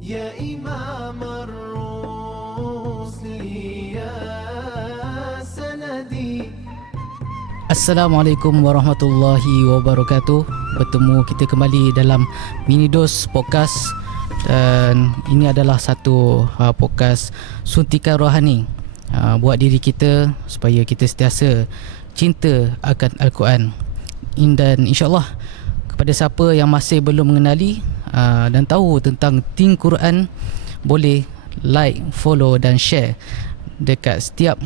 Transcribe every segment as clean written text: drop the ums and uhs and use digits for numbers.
يا إمام الرسل يا سندي. Assalamualaikum warahmatullahi wabarakatuh. Bertemu kita kembali dalam Mini Dose Podcast. Dan ini adalah satu podcast suntikan rohani buat diri kita supaya kita sentiasa cinta akan Al-Quran. Dan insyaAllah kepada siapa yang masih belum mengenali dan tahu tentang Think Quran, boleh like, follow dan share dekat setiap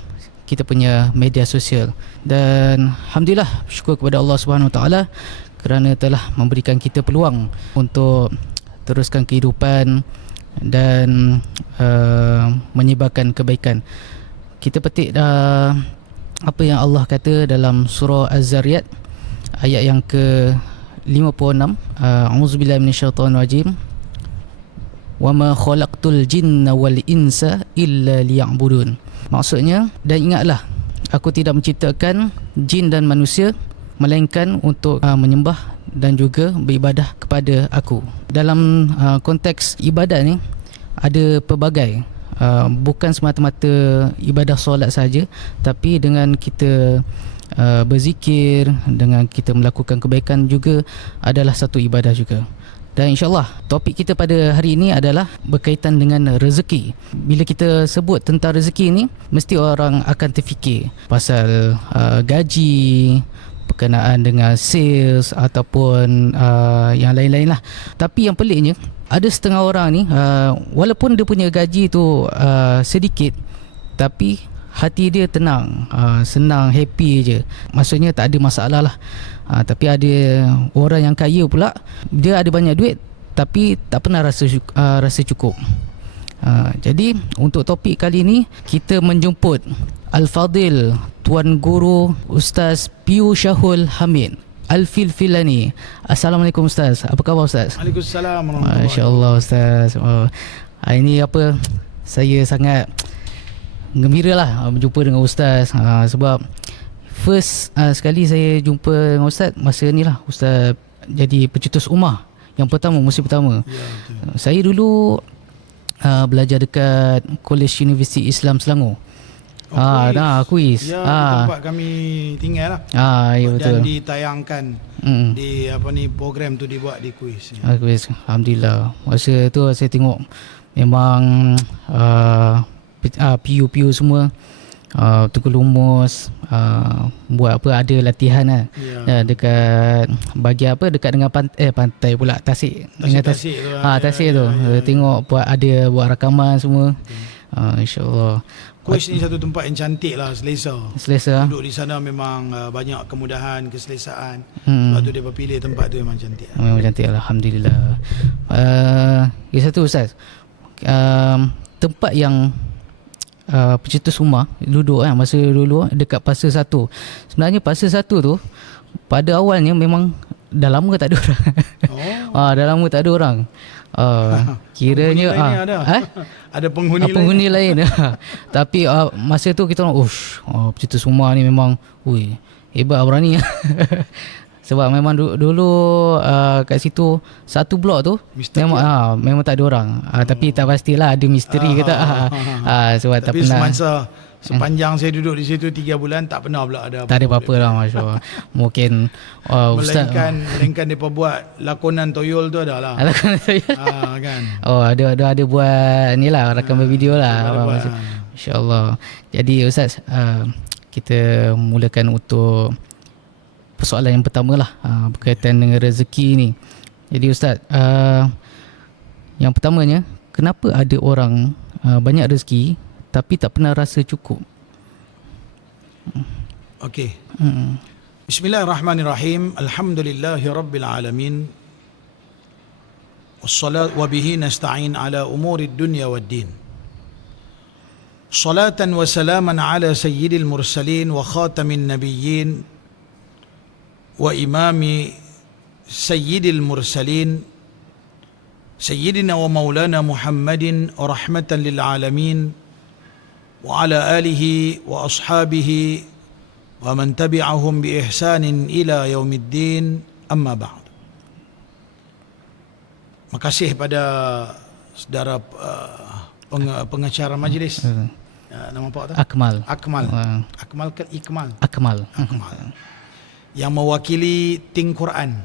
kita punya media sosial. Dan alhamdulillah, syukur kepada Allah Subhanahu Wa Taala kerana telah memberikan kita peluang untuk teruskan kehidupan dan menyebarkan kebaikan. Kita petik apa yang Allah kata dalam surah Az-Zariyat ayat yang ke-56. A'udzubillahi minasyaitonirrajim. Wa ma khalaqtul jinna wal insa illa liya'budun. Maksudnya, dan ingatlah, aku tidak menciptakan jin dan manusia melainkan untuk menyembah dan juga beribadah kepada aku. Dalam konteks ibadat ni ada pelbagai, bukan semata-mata ibadah solat saja, tapi dengan kita berzikir, dengan kita melakukan kebaikan juga adalah satu ibadah juga. Dan insyaAllah topik kita pada hari ini adalah berkaitan dengan rezeki. Bila kita sebut tentang rezeki ni, mesti orang akan terfikir pasal gaji, berkenaan dengan sales ataupun yang lain-lain lah. Tapi yang peliknya, ada setengah orang ni walaupun dia punya gaji tu sedikit, tapi hati dia tenang, senang, happy je. Maksudnya tak ada masalah lah. Tapi ada orang yang kaya pula, dia ada banyak duit tapi tak pernah rasa cukup. Jadi untuk topik kali ni, kita menjemput Al-Fadil Tuan Guru Ustaz Piyu Syahul Hamid Al-Filfilani. Assalamualaikum Ustaz. Apa khabar Ustaz? Waalaikumsalam warahmatullahi. Masya-Allah Ustaz. Ini apa, saya sangat gembira lah berjumpa dengan Ustaz, sebab first sekali saya jumpa dengan Ustaz masa ni lah Ustaz jadi pencetus ummah yang pertama, musim pertama. Ya, saya dulu belajar dekat College Universiti Islam Selangor. Kuis. Ya, tempat kami tinggal lah. Ya betul. Dan ditayangkan di program tu dibuat di kuis. Kuis. Alhamdulillah. Masa tu saya tengok memang PU semua tukar lumus, buat apa, ada latihan lah. Dekat bagi apa, dekat dengan pantai pula, Tasik dengan Tasik tu. Tasik tu. Tengok buat rakaman semua. InsyaAllah. Kuis ni satu tempat yang cantik lah, selesa. Duduk di sana memang banyak kemudahan, keselesaan. Sebab tu dia berpilih tempat tu memang cantik. Memang cantik, alhamdulillah. Satu Ustaz, tempat yang pencetus ummah duduk masa dulu dekat Pasir Satu. Sebenarnya Pasir Satu tu pada awalnya memang dah lama tak ada orang. Dah lama tak ada orang. Kiranya ada penghuni lain. Tapi masa tu kita orang pencetus ummah ni memang hebat, berani. Sebab memang dulu kat situ satu blok tu misteri memang tak ada orang. Tapi tak pastilah ada misteri ke tak. Sebab tapi tak pernah. Sepanjang saya duduk di situ 3 bulan tak pernah pula ada. Tak ada apa-apa lah, masya-Allah. Mungkin Ustaz melainkan depa buat lakonan toyol tu ada lah. Lakonan toyol. Kan. Ada buat ni lah, rakaman video lah. Masya-Allah. Jadi Ustaz, kita mulakan untuk persoalan yang pertama lah, berkaitan dengan rezeki ni. Jadi Ustaz, yang pertamanya, kenapa ada orang banyak rezeki tapi tak pernah rasa cukup? Okey. Bismillahirrahmanirrahim. Alhamdulillahi rabbil alamin. Wassalatu wa bihi nasta'in ala umurid dunya waddin. Salatan wa salaman ala sayyidil mursalin wa khatamin nabiyyin wa imami sayyidil mursalin sayyidina wa maulana Muhammadin rahmatan lil alamin wa ala alihi wa ashabihi wa man tabi'ahum bi ihsanin ila yaumiddin, amma ba'd. Makasih pada saudara pengacara majlis. Nama apa tu? Akmal. Akmal. Akmal ke Ikmal? Akmal. Yang mewakili Ting Quran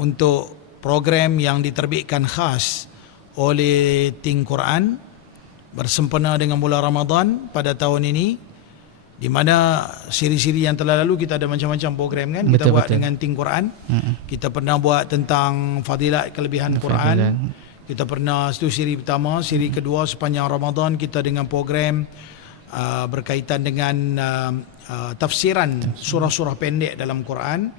untuk program yang diterbitkan khas oleh Ting Quran bersempena dengan bulan Ramadan pada tahun ini, di mana siri-siri yang telah lalu kita ada macam-macam program kan, kita buat dengan Ting Quran. Kita pernah buat tentang fadilat kelebihan Quran. Kita pernah, itu siri pertama. Siri kedua sepanjang Ramadan kita dengan program berkaitan dengan tafsiran surah-surah pendek dalam Quran.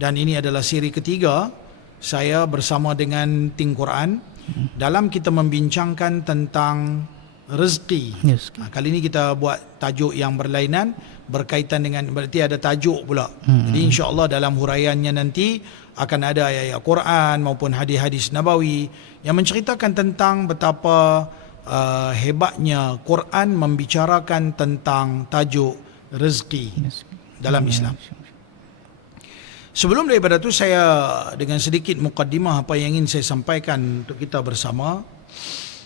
Dan ini adalah siri ketiga saya bersama dengan Ting Quran dalam kita membincangkan tentang rezeki. Kali ini kita buat tajuk yang berlainan berkaitan dengan, berarti ada tajuk pula. Jadi insya-Allah dalam huraiannya nanti akan ada ayat-ayat Quran maupun hadis-hadis Nabawi yang menceritakan tentang betapa hebatnya Quran membicarakan tentang tajuk rezeki dalam Islam. Sebelum daripada itu, saya dengan sedikit mukaddimah apa yang ingin saya sampaikan untuk kita bersama.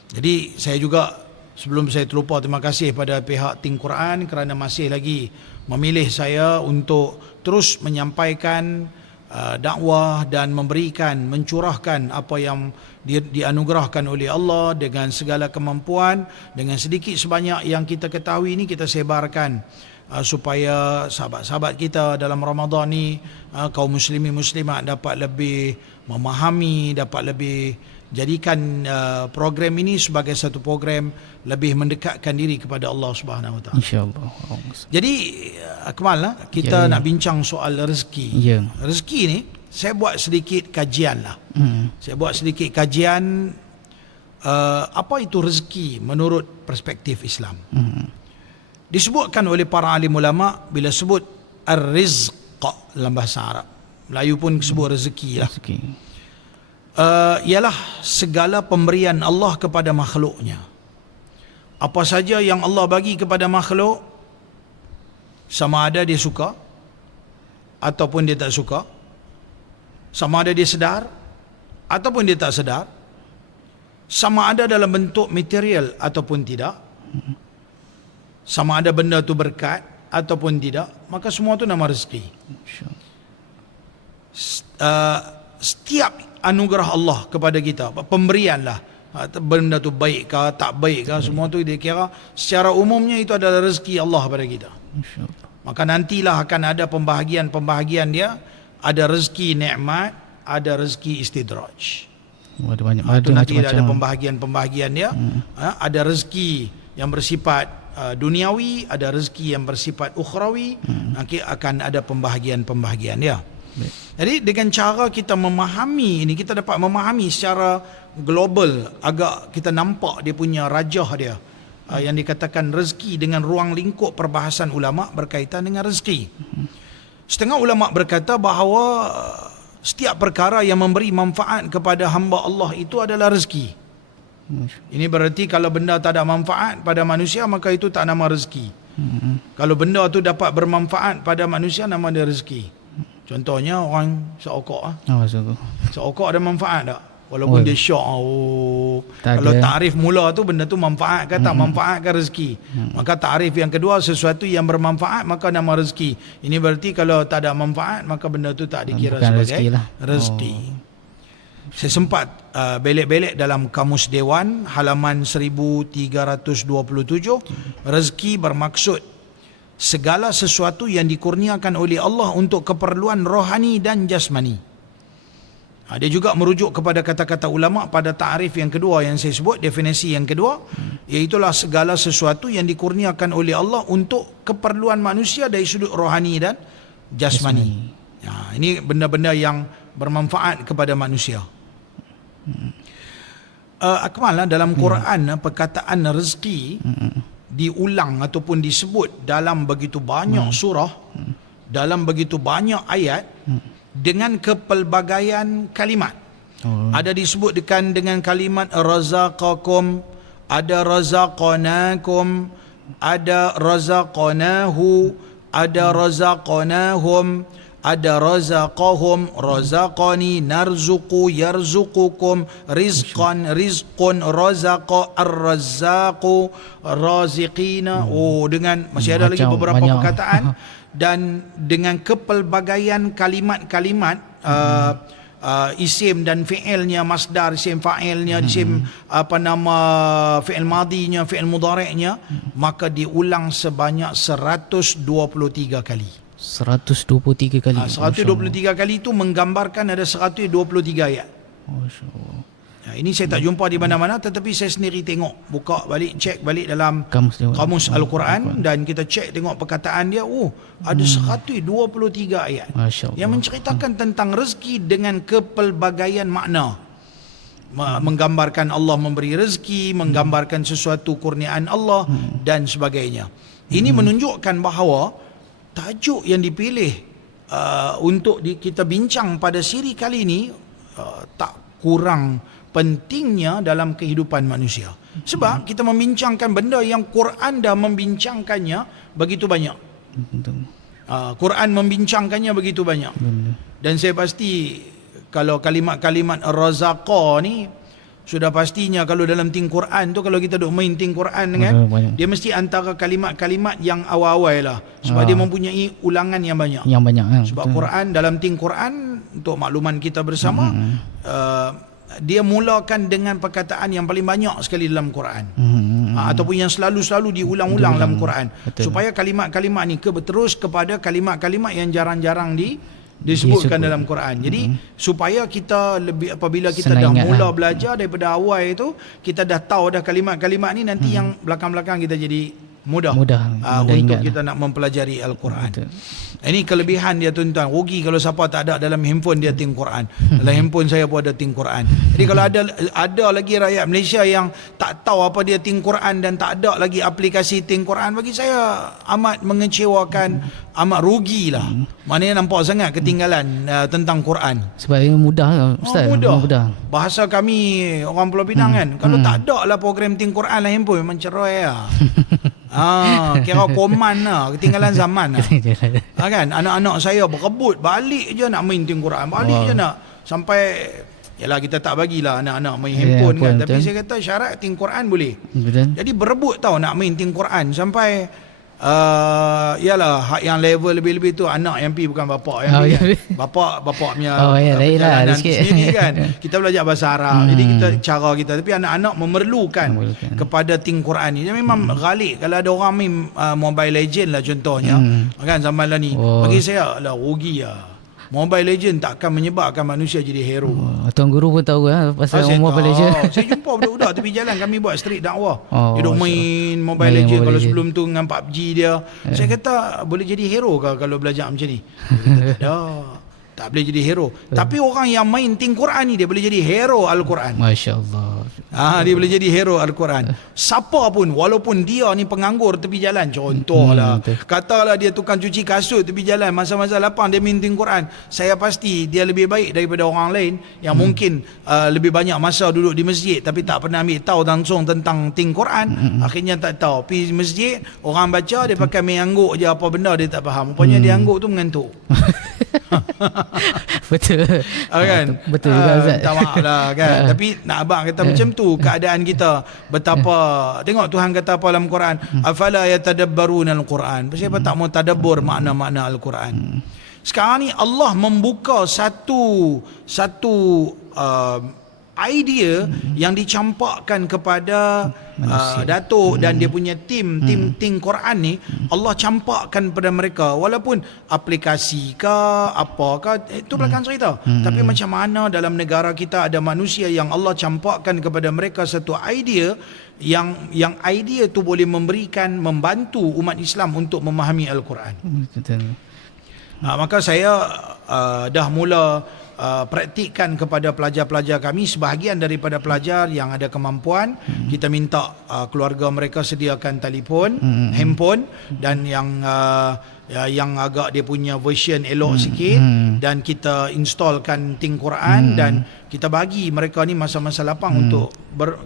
Jadi saya juga, sebelum saya terlupa, terima kasih pada pihak Ting Quran kerana masih lagi memilih saya untuk terus menyampaikan dakwah dan memberikan, mencurahkan apa yang dianugerahkan oleh Allah dengan segala kemampuan, dengan sedikit sebanyak yang kita ketahui ini kita sebarkan supaya sahabat-sahabat kita dalam Ramadan ni, kaum muslimin muslimat dapat lebih memahami, dapat lebih jadikan program ini sebagai satu program lebih mendekatkan diri kepada Allah Subhanahu Wa Taala. InsyaAllah. Jadi Akmal, kita nak bincang soal rezeki. Rezeki ni saya buat sedikit kajian lah. Saya buat sedikit kajian apa itu rezeki menurut perspektif Islam. Disebutkan oleh para alim ulama bila sebut ar-rizq dalam bahasa Arab. Melayu pun sebut rezeki lah. Ialah segala pemberian Allah kepada makhluknya. Apa saja yang Allah bagi kepada makhluk, sama ada dia suka ataupun dia tak suka, sama ada dia sedar ataupun dia tak sedar, sama ada dalam bentuk material ataupun tidak, sama ada benda tu berkat ataupun tidak, maka semua tu nama rezeki. Setiap anugerah Allah kepada kita, pemberian lah, benda tu baik ke tak baik ke, semua tu dia kira secara umumnya itu adalah rezeki Allah kepada kita. Maka nantilah akan ada pembahagian dia. Ada rezeki nikmat, ada rezeki istidraj. Ada banyak, itu nanti ada pembahagian dia. Ada rezeki yang bersifat duniawi, ada rezeki yang bersifat ukhrawi. Nanti akan ada pembahagian dia. Jadi dengan cara kita memahami ini, kita dapat memahami secara global, agak kita nampak dia punya rajah dia, yang dikatakan rezeki dengan ruang lingkup perbahasan ulama berkaitan dengan rezeki. Setengah ulama berkata bahawa setiap perkara yang memberi manfaat kepada hamba Allah itu adalah rezeki. Ini berarti kalau benda tak ada manfaat pada manusia, maka itu tak nama rezeki. Kalau benda tu dapat bermanfaat pada manusia, nama dia rezeki. Contohnya orang seokok. Seokok ada manfaat tak? Walaupun dia syok. Kalau takrif mula tu benda tu manfaat ke tak manfaat ke rezeki. Maka takrif yang kedua sesuatu yang bermanfaat, maka nama rezeki. Ini berarti kalau tak ada manfaat, maka benda tu tak dikira sebagai rezeki. Saya sempat belek-belek dalam Kamus Dewan halaman 1327. Rezeki bermaksud segala sesuatu yang dikurniakan oleh Allah untuk keperluan rohani dan jasmani. Dia juga merujuk kepada kata-kata ulama pada ta'rif yang kedua yang saya sebut, definisi yang kedua, iaitulah segala sesuatu yang dikurniakan oleh Allah untuk keperluan manusia dari sudut rohani dan jasmani. Ini benda-benda yang bermanfaat kepada manusia. Akmal, dalam Quran perkataan rezeki diulang ataupun disebut dalam begitu banyak surah, dalam begitu banyak ayat, dengan kepelbagaian kalimat. Ada disebut dengan kalimat razaqakum, ada razaqanakum, ada razaqanahu, ada razaqanahum, ada razaqahum, razaqani, narzuqu, yarzuqukum, rizqan, rizqun, razaqa, ar-razzaqu, raziqina. Oh, dengan masih ada lagi beberapa banyak perkataan dan dengan kepelbagaian kalimat-kalimat isim dan fi'ilnya, masdar, isim fa'ilnya, isim fi'il madinya, fi'il mudhari'nya, maka diulang sebanyak 123 kali. 123 kali. 123 kali itu menggambarkan ada 123 ayat. Masya-Allah. Ini saya tak jumpa di mana-mana, tetapi saya sendiri tengok, buka balik, cek balik dalam Kamus Al-Quran, dan kita cek tengok perkataan dia, ada 123 ayat yang menceritakan tentang rezeki dengan kepelbagaian makna. Menggambarkan Allah memberi rezeki, menggambarkan sesuatu kurniaan Allah dan sebagainya. Ini menunjukkan bahawa tajuk yang dipilih untuk kita bincang pada siri kali ini tak kurang pentingnya dalam kehidupan manusia. Sebab kita membincangkan benda yang Quran dah membincangkannya begitu banyak. Quran membincangkannya begitu banyak. Dan saya pasti kalau kalimat-kalimat razaqa ni sudah pastinya kalau dalam ting Quran tu, kalau kita duk main ting Quran kan, dia mesti antara kalimat-kalimat yang awal-awal lah. Sebab dia mempunyai ulangan yang banyak. Sebab Quran, dalam ting Quran, untuk makluman kita bersama, dia mulakan dengan perkataan yang paling banyak sekali dalam Quran. Ataupun yang selalu-selalu diulang-ulang dalam Quran. Supaya kalimat-kalimat ni berterus kepada kalimat-kalimat yang jarang-jarang disebutkan dalam Quran. Jadi supaya kita lebih, apabila kita dah mula belajar daripada awal itu, kita dah tahu dah kalimat-kalimat ni, nanti yang belakang-belakang kita jadi mudah untuk kita nak mempelajari Al-Quran. Ini kelebihan dia tuan-tuan. Rugi kalau siapa tak ada dalam handphone dia ting Quran. Dalam handphone saya pun ada ting Quran. Jadi kalau ada lagi rakyat Malaysia yang tak tahu apa dia ting Quran dan tak ada lagi aplikasi ting Quran, bagi saya amat mengecewakan, amat rugilah. Maknanya nampak sangat ketinggalan tentang Quran. Sebab ini mudah Ustaz. Mudah. Bahasa kami orang Pulau Pinang kan, kalau tak ada lah program ting Quran lah handphone, memang cerai lah. Kira koman lah, ketinggalan zaman lah. Kan, anak-anak saya berebut balik je nak main ting Quran, balik je nak, sampai yalah kita tak bagilah anak-anak main handphone kan, tapi saya kata syarat ting Quran boleh. Jadi berebut tau nak main ting Quran, sampai yalah yang level lebih-lebih tu anak yang pergi, bukan bapak yang pergi kan. Bapak punya perjalanan sendiri kan. Kita belajar bahasa Arab, jadi kita cara kita, tapi anak-anak memerlukan kepada ting Quran ni. Dia memang galik kalau ada orang main Mobile Legend lah contohnya, kan zaman lah ni. Bagi saya lah rugi lah. Mobile Legend takkan menyebabkan manusia jadi hero. Tuan Guru pun tahu pasal Mobile Legend. Saya jumpa budak-budak tepi jalan, kami buat street dakwah. Dia duk main Mobile Legend. Kalau sebelum tu dengan PUBG dia. Saya kata boleh jadi hero ke kalau belajar macam ni? Tak boleh jadi hero. Tapi orang yang main ting Quran ni, dia boleh jadi hero Al-Quran. Masya-Allah. Dia boleh jadi hero Al-Quran. Siapa pun, walaupun dia ni penganggur tepi jalan, contohlah, katalah dia tukang cuci kasut tepi jalan, masa-masa lapang dia main ting Quran, saya pasti dia lebih baik daripada orang lain yang mungkin lebih banyak masa duduk di masjid tapi tak pernah ambil tahu langsung tentang ting Quran. Akhirnya tak tahu, pergi masjid, orang baca, dia pakai main angguk je, apa benda dia tak faham. Rupanya dia angguk tu mengantuk. Betul. Kan? Betul juga Ustaz. Tak maaf lah kan. Tapi nak abang kata macam tu keadaan kita. Betapa tengok Tuhan kata apa dalam Quran, afala yatadabbaruna al-Quran. Kenapa tak mau tadabbur makna-makna Al-Quran? Sekarang ni Allah membuka satu idea yang dicampakkan kepada Datuk dan dia punya tim Quran ni. Allah campakkan pada mereka, walaupun aplikasi ke apa ke itu belakang cerita, tapi macam mana dalam negara kita ada manusia yang Allah campakkan kepada mereka satu idea yang idea tu boleh membantu umat Islam untuk memahami Al-Quran. Maka saya dah mula praktikkan kepada pelajar-pelajar kami. Sebahagian daripada pelajar yang ada kemampuan, kita minta keluarga mereka sediakan telefon, handphone, dan yang agak dia punya version elok sikit, dan kita installkan ting Quran, dan kita bagi mereka ni masa-masa lapang untuk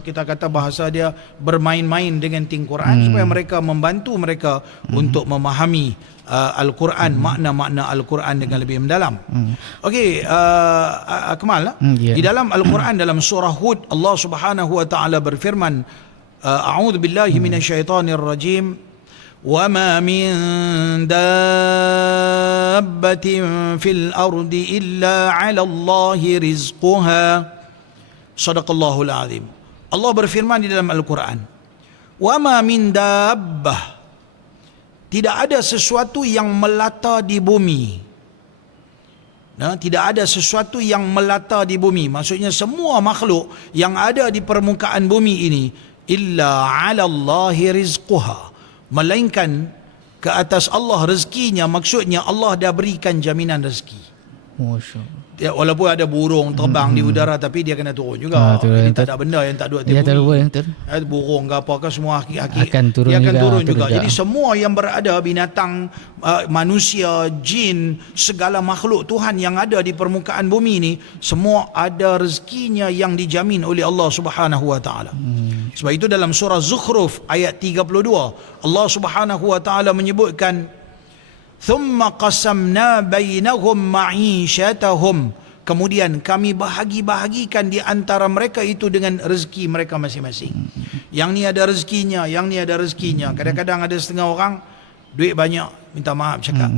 kita kata bahasa dia bermain-main dengan ting Quran, supaya mereka membantu mereka untuk memahami Al-Quran, makna-makna Al-Quran dengan lebih mendalam. Okey, Kamal, di dalam Al-Quran dalam surah Hud, Allah Subhanahu wa taala berfirman, a'udzu billahi minasyaitonir rajim, wa ma min dabbatin fil ardi illa 'ala Allahi rizquha. Shadaqallahul azim. Allah berfirman di dalam Al-Quran, wa ma min dabbah, tidak ada sesuatu yang melata di bumi. Tidak ada sesuatu yang melata di bumi. Maksudnya semua makhluk yang ada di permukaan bumi ini, illa 'ala Allahi rizquha, melainkan ke atas Allah rezekinya. Maksudnya Allah dah berikan jaminan rezeki. Masya Allah. Ya, walaupun ada burung terbang di udara, tapi dia kena turun juga. Jadi tak ada benda yang tak duduk di bumi. Burung ke apa ke semua akan turun, dia akan turun juga. Jadi semua yang berada, binatang, manusia, jin, segala makhluk Tuhan yang ada di permukaan bumi ini, semua ada rezekinya yang dijamin oleh Allah Subhanahu wa taala. Sebab itu dalam surah Zukhruf ayat 32, Allah Subhanahu wa taala menyebutkan, thumma qasamna bainahum ma'ishatahum, kemudian kami bahagi-bahagikan di antara mereka itu dengan rezeki mereka masing-masing. Yang ni ada rezekinya, yang ni ada rezekinya. Kadang-kadang ada setengah orang duit banyak, minta maaf cakap.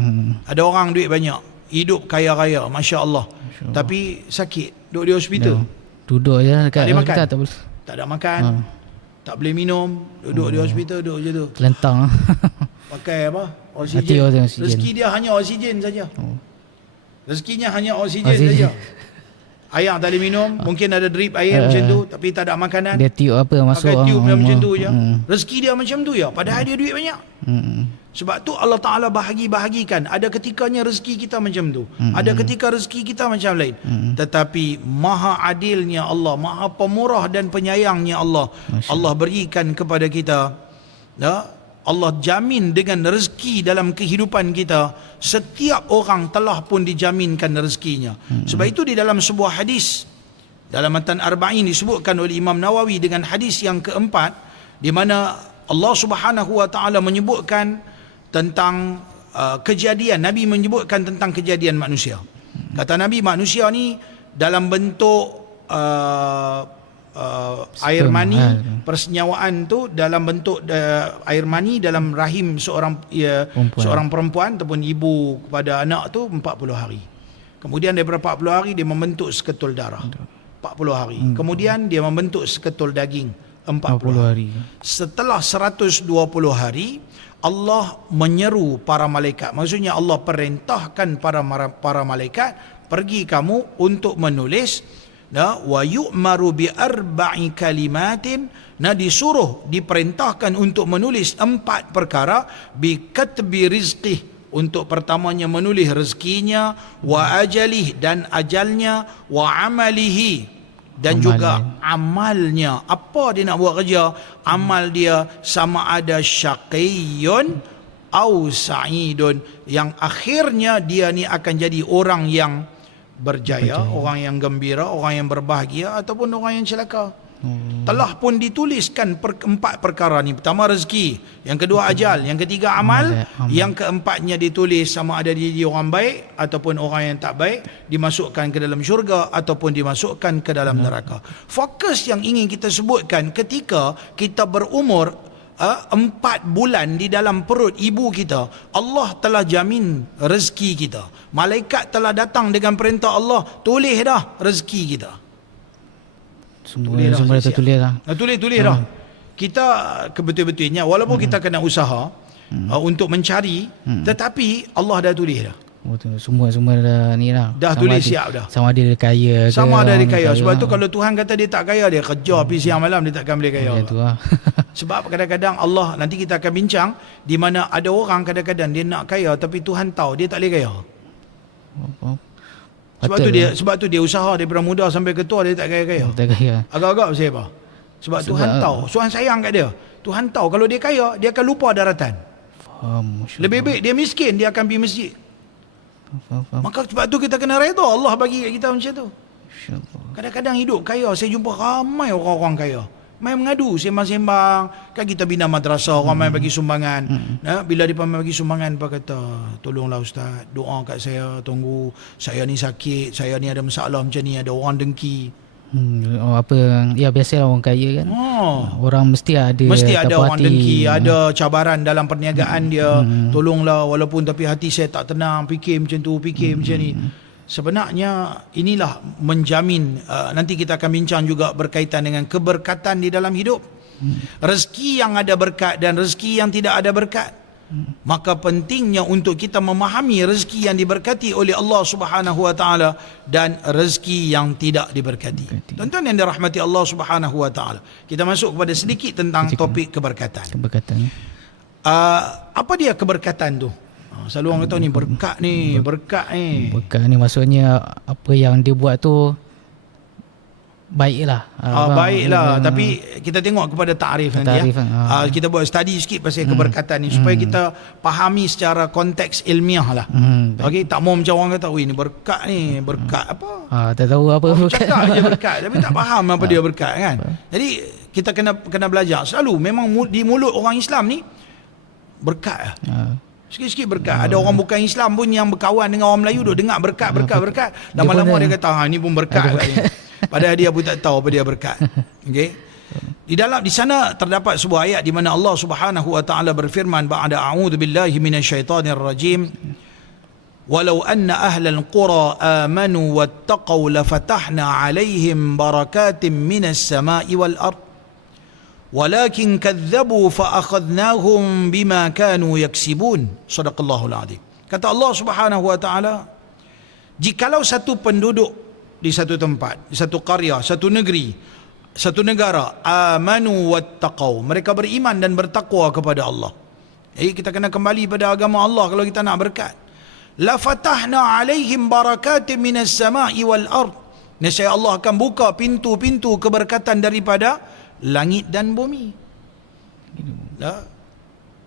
Ada orang duit banyak, hidup kaya-raya, masya-Allah. Tapi sakit, duduk di hospital. Duduk je tak dekat ada makan. Tak ada makan. Tak boleh minum, duduk di hospital, duduk je tu. Kelentang. Pakai apa? Oksigen. Oksigen. Rezeki dia hanya oksigen saja. Rezekinya hanya oksigen saja. Air tak boleh minum, mungkin ada drip air macam tu, tapi tak ada makanan. Dia tiup apa masuk. Pakai tiup macam tu je. Rezeki dia macam tu ya, padahal dia duit banyak. Sebab tu Allah Ta'ala bahagi-bahagikan. Ada ketikanya rezeki kita macam tu, ada ketika rezeki kita macam lain. Tetapi maha adilnya Allah, maha pemurah dan penyayangnya Allah, Allah berikan kepada kita, Allah jamin dengan rezeki dalam kehidupan kita. Setiap orang telah pun dijaminkan rezekinya. Sebab itu di dalam sebuah hadis dalam Matan Arba'in disebutkan oleh Imam Nawawi dengan hadis yang keempat, di mana Allah Subhanahu wa taala menyebutkan tentang kejadian, Nabi menyebutkan tentang kejadian manusia. Kata Nabi, manusia ni dalam bentuk air mani, persenyawaan tu dalam bentuk air mani dalam rahim seorang perempuan ataupun ibu kepada anak tu 40 hari. Kemudian daripada 40 hari dia membentuk seketul darah. 40 hari. Kemudian dia membentuk seketul daging 40 hari. Setelah 120 hari Allah menyeru para malaikat. Maksudnya Allah perintahkan para malaikat, pergi kamu untuk menulis, wa yu'maru bi arba'i kalimatin, disuruh, diperintahkan untuk menulis 4 perkara, bi katbi rizqih, untuk pertamanya menulis rezekinya, wa ajalih, dan ajalnya, wa amalihi, dan juga amalnya. Apa dia nak buat kerja, amal dia sama ada syaqiyun au sa'idun, yang akhirnya dia ni akan jadi orang yang berjaya, orang yang gembira, orang yang berbahagia, ataupun orang yang celaka. Telah pun dituliskan 4 perkara ni. Pertama rezeki, yang kedua ajal, yang ketiga amal, yang keempatnya ditulis sama ada dia jadi orang baik ataupun orang yang tak baik, dimasukkan ke dalam syurga ataupun dimasukkan ke dalam neraka. Fokus yang ingin kita sebutkan, ketika kita berumur 4 bulan di dalam perut ibu kita, Allah telah jamin rezeki kita. Malaikat telah datang dengan perintah Allah, tulis dah rezeki kita. Semua dah tertulis dah. Tulis dah. Kita kebetul-betulnya walaupun kita kena usaha untuk mencari, tetapi Allah dah tulis dah. Semua dah ni dah. Dah sama tulis siap dah. Sama ada dia kaya ke. Sama ada dia kaya. Sebab tu kalau Tuhan kata dia tak kaya, dia kerja siang malam, dia takkan boleh kaya. Sebab kadang-kadang Allah, nanti kita akan bincang, di mana ada orang kadang-kadang dia nak kaya tapi Tuhan tahu dia tak boleh kaya. Sebab tu dia usaha daripada muda sampai ketua, dia tak kaya-kaya. Agak-agak pasal apa? Sebab Tuhan tahu, Tuhan sayang kat dia. Tuhan tahu kalau dia kaya, dia akan lupa daratan. Lebih baik dia miskin, dia akan pergi masjid. Maka sebab tu kita kena redha Allah bagi kat kita macam tu. Kadang-kadang hidup kaya, saya jumpa ramai orang-orang kaya. Main mengadu, sembang-sembang. Kan kita bina madrasah, orang main bagi sumbangan. Bila dia main bagi sumbangan, dia kata, tolonglah Ustaz, doa kat saya, tunggu. Saya ni sakit, saya ni ada masalah macam ni, ada orang dengki. Ya biasalah orang kaya kan. Orang mesti ada orang dengki, ada cabaran dalam perniagaan dia. Tolonglah, walaupun tapi hati saya tak tenang, fikir macam tu, fikir macam ni. Sebenarnya inilah menjamin, nanti kita akan bincang juga berkaitan dengan keberkatan di dalam hidup. Rezeki yang ada berkat dan rezeki yang tidak ada berkat. Maka pentingnya untuk kita memahami rezeki yang diberkati oleh Allah Subhanahu wa taala dan rezeki yang tidak diberkati. Tuan-tuan yang dirahmati Allah Subhanahu wa taala. Kita masuk kepada sedikit tentang topik keberkatan. Apa dia keberkatan tu? Selalu orang kata ni berkat ni. Berkat ni maksudnya apa yang dia buat tu baiklah. Baiklah, tapi kita tengok kepada takrif nanti ya. Kita buat study sikit pasal keberkatan ni supaya kita fahami secara konteks ilmiah lah. Okey, tak mau macam orang kata, "Weh ni berkat ni, berkat apa?" Tak tahu apa berkat. Cakap je berkat tapi tak faham apa dia berkat kan. Jadi kita kena belajar. Selalu memang di mulut orang Islam ni berkat sikit-sikit berkat. Ada orang bukan Islam pun yang berkawan dengan orang Melayu duk dengar berkat. Lama-lama dia kata, ni pun berkat lah ni. Padahal dia pun tak tahu apa dia berkat. Okey. Di sana terdapat sebuah ayat di mana Allah Subhanahu wa taala berfirman, ba'da a'udzu billahi minasyaitonir rajim. Walau anna ahlal qura amanu wattaqau lafatahna 'alaihim barakatim minas sama'i wal ard. Walakin kadzabu fa akhadnahum bima kanu yaksibun. Sadaqallahul azim. Kata Allah Subhanahu wa taala, jikalau satu penduduk di satu tempat, di satu qarya, satu negeri, satu negara, amanu wattaqau, mereka beriman dan bertakwa kepada Allah. Kita kena kembali pada agama Allah kalau kita nak berkat. La fatahna alaihim barakatin minas sama'i wal ard. Nescaya Allah akan buka pintu-pintu keberkatan daripada langit dan bumi.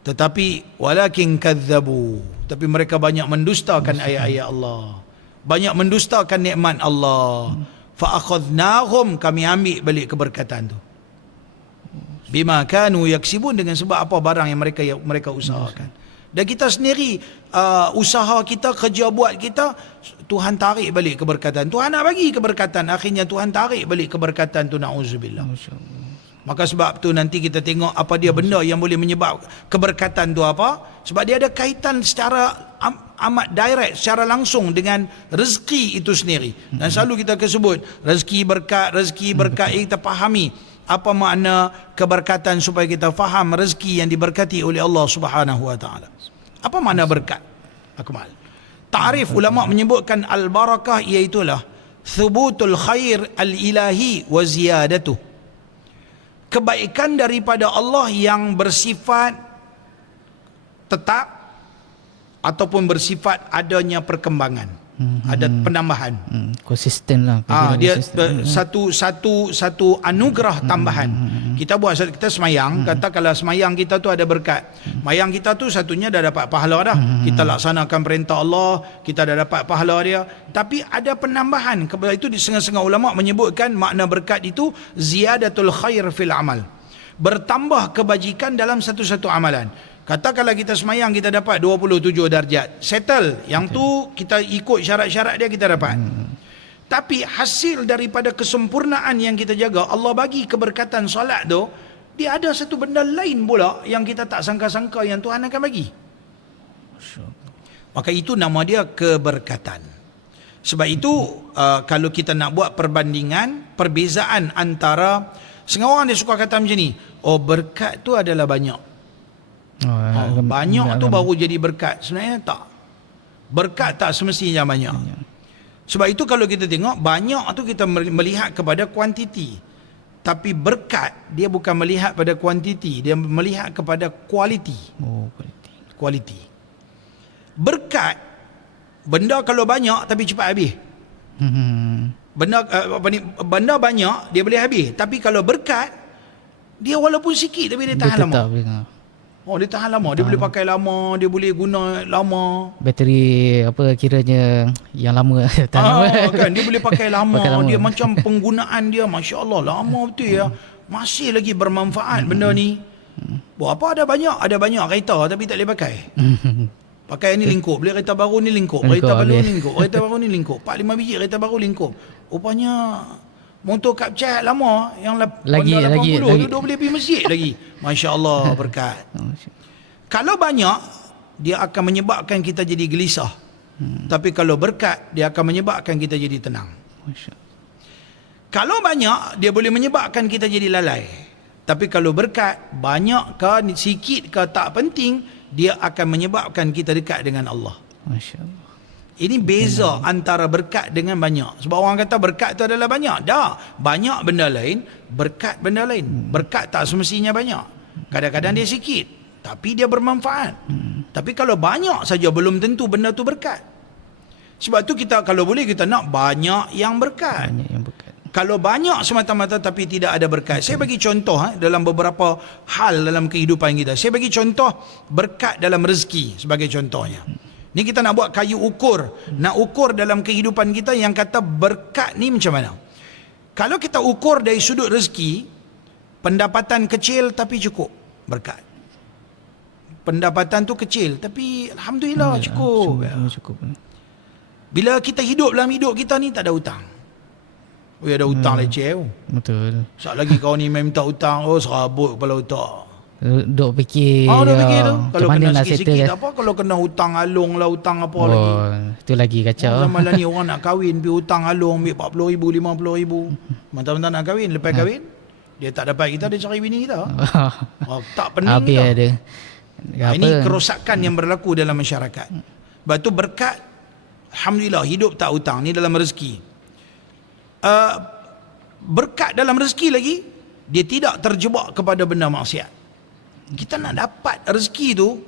Tetapi walakin kadzabu, tapi mereka banyak mendustakan ayat-ayat Allah, banyak mendustakan nikmat Allah. Fa akhadnahum, kami ambil balik keberkatan tu. Bima kanu yaksibun, dengan sebab apa barang yang mereka usahakan. Dan kita sendiri usaha kita, kerja buat kita, Tuhan tarik balik keberkatan. Tuhan nak bagi keberkatan, akhirnya Tuhan tarik balik keberkatan tu, na'udzubillah. Maka sebab tu nanti kita tengok apa dia benda yang boleh menyebab keberkatan tu apa. Sebab dia ada kaitan secara amat direct, secara langsung dengan rezeki itu sendiri. Dan selalu kita sebut rezeki berkat. Kita fahami apa makna keberkatan supaya kita faham rezeki yang diberkati oleh Allah Subhanahu wa taala. Apa makna berkat? Akmal. Ta'rif ulama menyebutkan al-barakah iaitulah thubutul khair al-ilahi wa ziyadatuh. Kebaikan daripada Allah yang bersifat tetap ataupun bersifat adanya perkembangan, ada penambahan. Konsisten lah. Dia satu anugerah tambahan. Kita semayang, kata kalau semayang kita tu ada berkat. Semayang kita tu satunya dah dapat pahala dah. Kita laksanakan perintah Allah, kita dah dapat pahala dia. Tapi ada penambahan. Kepada itu di setengah-setengah ulama menyebutkan makna berkat itu ziyadatul khair fil amal. Bertambah kebajikan dalam satu-satu amalan. Katakanlah kita semayang kita dapat 27 darjat, settle. Yang tu kita ikut syarat-syarat dia, kita dapat. Tapi hasil daripada kesempurnaan yang kita jaga, Allah bagi keberkatan solat tu, dia ada satu benda lain pula yang kita tak sangka-sangka yang Tuhan akan bagi. Maka itu nama dia keberkatan. Sebab itu kalau kita nak buat perbandingan, perbezaan antara, setengah orang dia suka kata macam ni, berkat tu adalah banyak. Banyak tu baru jadi berkat. Sebenarnya tak. Berkat tak semestinya banyak. Sebab itu kalau kita tengok, banyak tu kita melihat kepada kuantiti. Tapi berkat dia bukan melihat pada kuantiti, dia melihat kepada kualiti. Kualiti. Berkat, benda kalau banyak tapi cepat habis. Benda banyak dia boleh habis. Tapi kalau berkat, dia walaupun sikit tapi dia tahan lama. Dia tahan lama, dia boleh pakai lama, dia boleh guna lama. Bateri apa kiranya yang lama tahan lama. Kan dia boleh pakai lama. Dia macam penggunaan dia, masya-Allah lama betul ya. masih lagi bermanfaat benda ni. Buat apa ada banyak kereta tapi tak boleh pakai. Pakai ni lingkup, beli kereta baru ni lingkup, kereta baru ni lingkup, kereta baru ni lingkup, 4-5 biji kereta baru lingkup. Rupanya motor kap cat lama yang lagi tu boleh pergi masjid lagi. Masya-Allah berkat. Kalau banyak dia akan menyebabkan kita jadi gelisah. Tapi kalau berkat dia akan menyebabkan kita jadi tenang. Kalau banyak dia boleh menyebabkan kita jadi lalai. Tapi kalau berkat banyak ke sikit ke tak penting, dia akan menyebabkan kita dekat dengan Allah. Masya-Allah. Ini beza antara berkat dengan banyak. Sebab orang kata berkat itu adalah banyak. Dah, banyak benda lain, berkat benda lain. Berkat tak semestinya banyak. Kadang-kadang dia sikit, tapi dia bermanfaat. Tapi kalau banyak saja belum tentu benda tu berkat. Sebab tu kita kalau boleh kita nak banyak yang berkat. Banyak yang berkat. Kalau banyak semata-mata tapi tidak ada berkat. Saya bagi contoh dalam beberapa hal dalam kehidupan kita. Saya bagi contoh berkat dalam rezeki sebagai contohnya. Ni kita nak buat kayu ukur. Nak ukur dalam kehidupan kita yang kata berkat ni macam mana. Kalau kita ukur dari sudut rezeki, pendapatan kecil tapi cukup berkat. Pendapatan tu kecil tapi Alhamdulillah cukup. Cukup. Bila kita hidup dalam hidup kita ni tak ada hutang. Oh, ada hutang leceh. Betul. Sekali lagi kau ni main minta hutang, oh serabut kepala otak. Duk fikir. Duk fikir tu. Kalau mana kena nak sikit-sikit settle tak apa, kalau kena hutang alung lah, hutang apa lagi. Itu lagi kacau. Zaman lah ni orang nak kahwin, pergi hutang alung, ambil 40,000, 50,000. Mantap-mantap nak kahwin, lepas kahwin, dia tak dapat kita, dia cari bini kita. Tak pening Habis kita. ada. Ini kerosakan yang berlaku dalam masyarakat. Sebab tu berkat, Alhamdulillah, hidup tak hutang. Ni dalam rezeki. Berkat dalam rezeki lagi, dia tidak terjebak kepada benda maksiat. Kita nak dapat rezeki tu,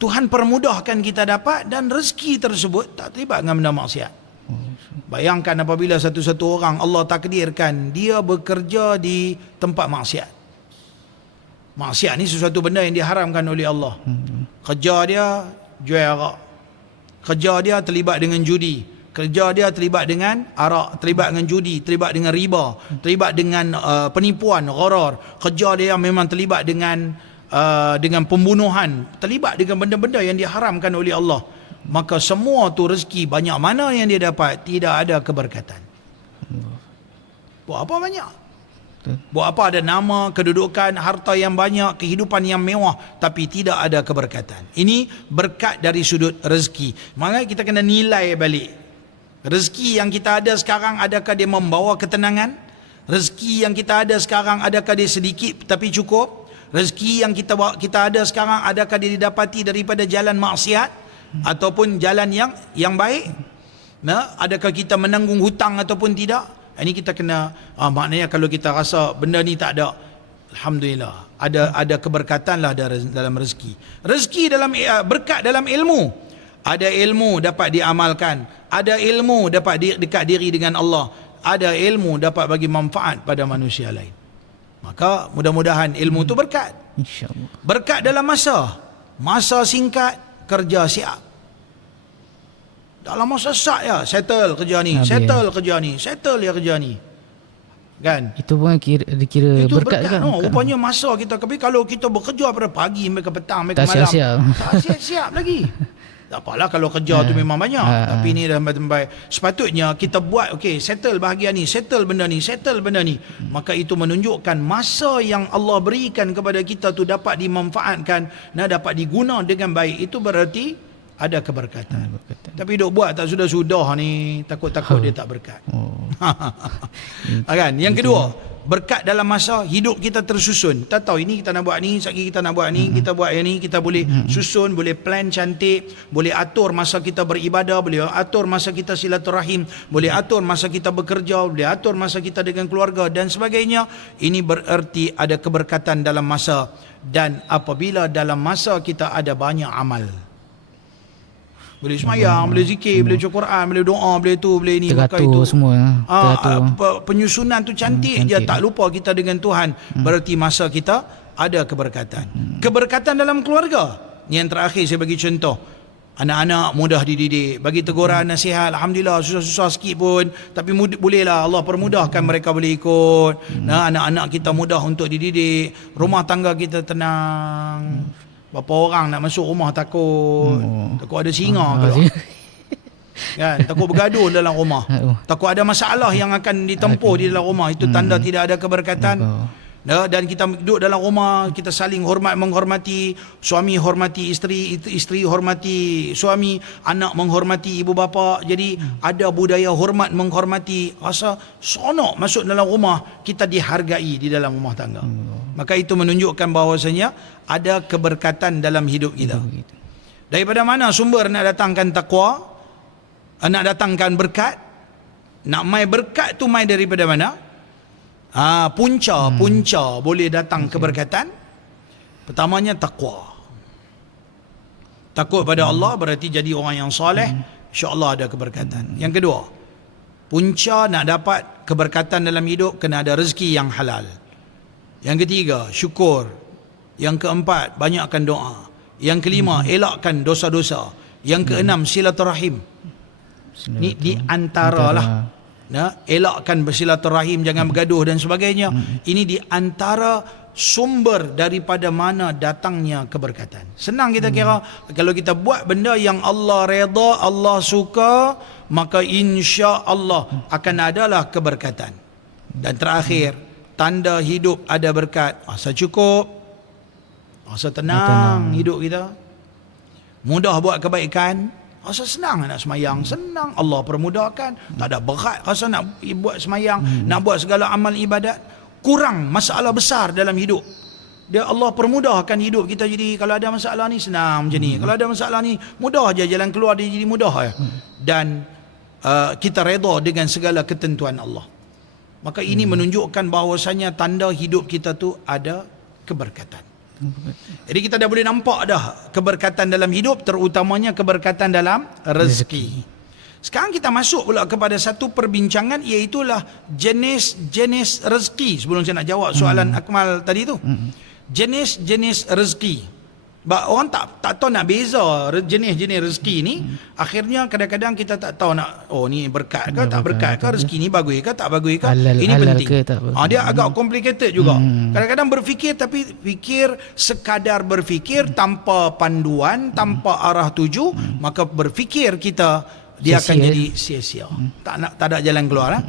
Tuhan permudahkan kita dapat, dan rezeki tersebut tak terlibat dengan benda maksiat. Bayangkan apabila satu-satu orang Allah takdirkan dia bekerja di tempat maksiat. Maksiat ni sesuatu benda yang diharamkan oleh Allah. Kerja dia jual arak, kerja dia terlibat dengan judi, kerja dia terlibat dengan arak, terlibat dengan judi, terlibat dengan riba, terlibat dengan penipuan, gharar. Kerja dia memang terlibat dengan pembunuhan, terlibat dengan benda-benda yang diharamkan oleh Allah. Maka semua tu rezeki banyak mana yang dia dapat, tidak ada keberkatan. Buat apa banyak? Buat apa ada nama, kedudukan, harta yang banyak, kehidupan yang mewah, tapi tidak ada keberkatan. Ini berkat dari sudut rezeki. Maka kita kena nilai balik. Rezeki yang kita ada sekarang, adakah dia membawa ketenangan? Rezeki yang kita ada sekarang, adakah dia sedikit tapi cukup? Rezeki yang kita ada sekarang, adakah dia didapati daripada jalan maksiat ataupun jalan yang baik? Nah, adakah kita menanggung hutang ataupun tidak? Ini kita kena, maknanya kalau kita rasa benda ni tak ada, Alhamdulillah, ada keberkatan lah dalam rezeki. Rezeki dalam berkat dalam ilmu. Ada ilmu dapat diamalkan, ada ilmu dapat dekat diri dengan Allah, ada ilmu dapat bagi manfaat pada manusia lain. Maka mudah-mudahan ilmu tu berkat. InsyaAllah. Berkat dalam masa singkat, kerja siap. Dalam masa sat ya, settle kerja ni, settle kerja ni, settle ya kerja ni. Kan? Itu pun dikira itu berkat kan? Rupanya masa kita, tapi kalau kita bekerja pada pagi sampai ke petang, sampai ke tak malam, siap-siap. tak siap-siap lagi. Tak apalah kalau kerja tu memang banyak, tapi ni dah baik. Sepatutnya kita buat, okey, settle bahagian ni, settle benda ni, settle benda ni. Maka itu menunjukkan masa yang Allah berikan kepada kita tu dapat dimanfaatkan dan dapat diguna dengan baik. Itu berarti ada keberkatan. Tapi duk buat tak sudah-sudah ni, takut-takut dia tak berkat. Kan? Yang kedua, berkat dalam masa hidup kita tersusun. Kita tahu ini kita nak buat ni, sekali kita nak buat ni, kita buat yang ni, kita boleh susun, boleh plan cantik, boleh atur masa kita beribadah, boleh atur masa kita silaturahim, boleh atur masa kita bekerja, boleh atur masa kita dengan keluarga dan sebagainya. Ini bererti ada keberkatan dalam masa, dan apabila dalam masa kita ada banyak amal. Boleh semayang, boleh zikir, boleh baca Quran, boleh doa, boleh tu, boleh ni, maka itu semua. penyusunan tu cantik je, tak lupa kita dengan Tuhan. Berarti masa kita ada keberkatan. Keberkatan dalam keluarga. Yang terakhir saya bagi contoh. Anak-anak mudah dididik. Bagi teguran nasihat, alhamdulillah, susah-susah sikit pun, tapi bolehlah, Allah permudahkan mereka boleh ikut. Nah, anak-anak kita mudah untuk dididik. Rumah tangga kita tenang. Berapa orang nak masuk rumah takut. Takut ada singa keluar. Kan, takut bergaduh dalam rumah. Takut ada masalah yang akan ditempuh di dalam rumah. Itu tanda tidak ada keberkatan. Dan kita duduk dalam rumah, kita saling menghormati, suami hormati isteri, isteri hormati suami, anak menghormati ibu bapa. Jadi ada budaya hormat menghormati. Rasa seronok masuk dalam rumah, kita dihargai di dalam rumah tangga. Maka itu menunjukkan bahawasanya ada keberkatan dalam hidup kita. Daripada mana sumber nak datangkan takwa, nak datangkan berkat? Nak mai berkat tu mai daripada mana? Punca boleh datang keberkatan. Pertamanya takwa. Takut pada Allah berarti jadi orang yang soleh, insya-Allah ada keberkatan. Yang kedua, punca nak dapat keberkatan dalam hidup kena ada rezeki yang halal. Yang ketiga, syukur. Yang keempat, banyakkan doa. Yang kelima, elakkan dosa-dosa. Yang keenam, silaturahim. Ni di antara lah. Elakkan bersilaturahim, jangan bergaduh dan sebagainya. Ini di antara sumber daripada mana datangnya keberkatan. Senang kita kira, kalau kita buat benda yang Allah redha, Allah suka, maka insya Allah akan adalah keberkatan. Dan terakhir, tanda hidup ada berkat, rasa cukup, rasa tenang hidup kita, mudah buat kebaikan. Rasa senang nak semayang, senang, Allah permudahkan, tak ada berat rasa nak buat semayang, nak buat segala amal ibadat. Kurang masalah besar dalam hidup, dia Allah permudahkan hidup kita. Jadi kalau ada masalah ni senang macam ni, kalau ada masalah ni mudah aja, jalan keluar dia jadi mudah ya. Dan kita redha dengan segala ketentuan Allah. Maka ini menunjukkan bahawasanya tanda hidup kita tu ada keberkatan. Jadi kita dah boleh nampak dah keberkatan dalam hidup, terutamanya keberkatan dalam rezeki. Sekarang kita masuk pula kepada satu perbincangan, iaitulah jenis-jenis rezeki. Sebelum saya nak jawab soalan Akmal tadi tu, jenis-jenis rezeki. Orang tak tahu nak beza jenis-jenis rezeki ni. Akhirnya kadang-kadang kita tak tahu nak, ni berkat ke tak berkat ke, rezeki ni bagus ke tak bagus ke, ini penting ke, dia agak complicated juga. Kadang-kadang berfikir, tapi fikir sekadar berfikir tanpa panduan, tanpa arah tuju, maka berfikir kita dia akan jadi sia-sia. Tak ada jalan keluar.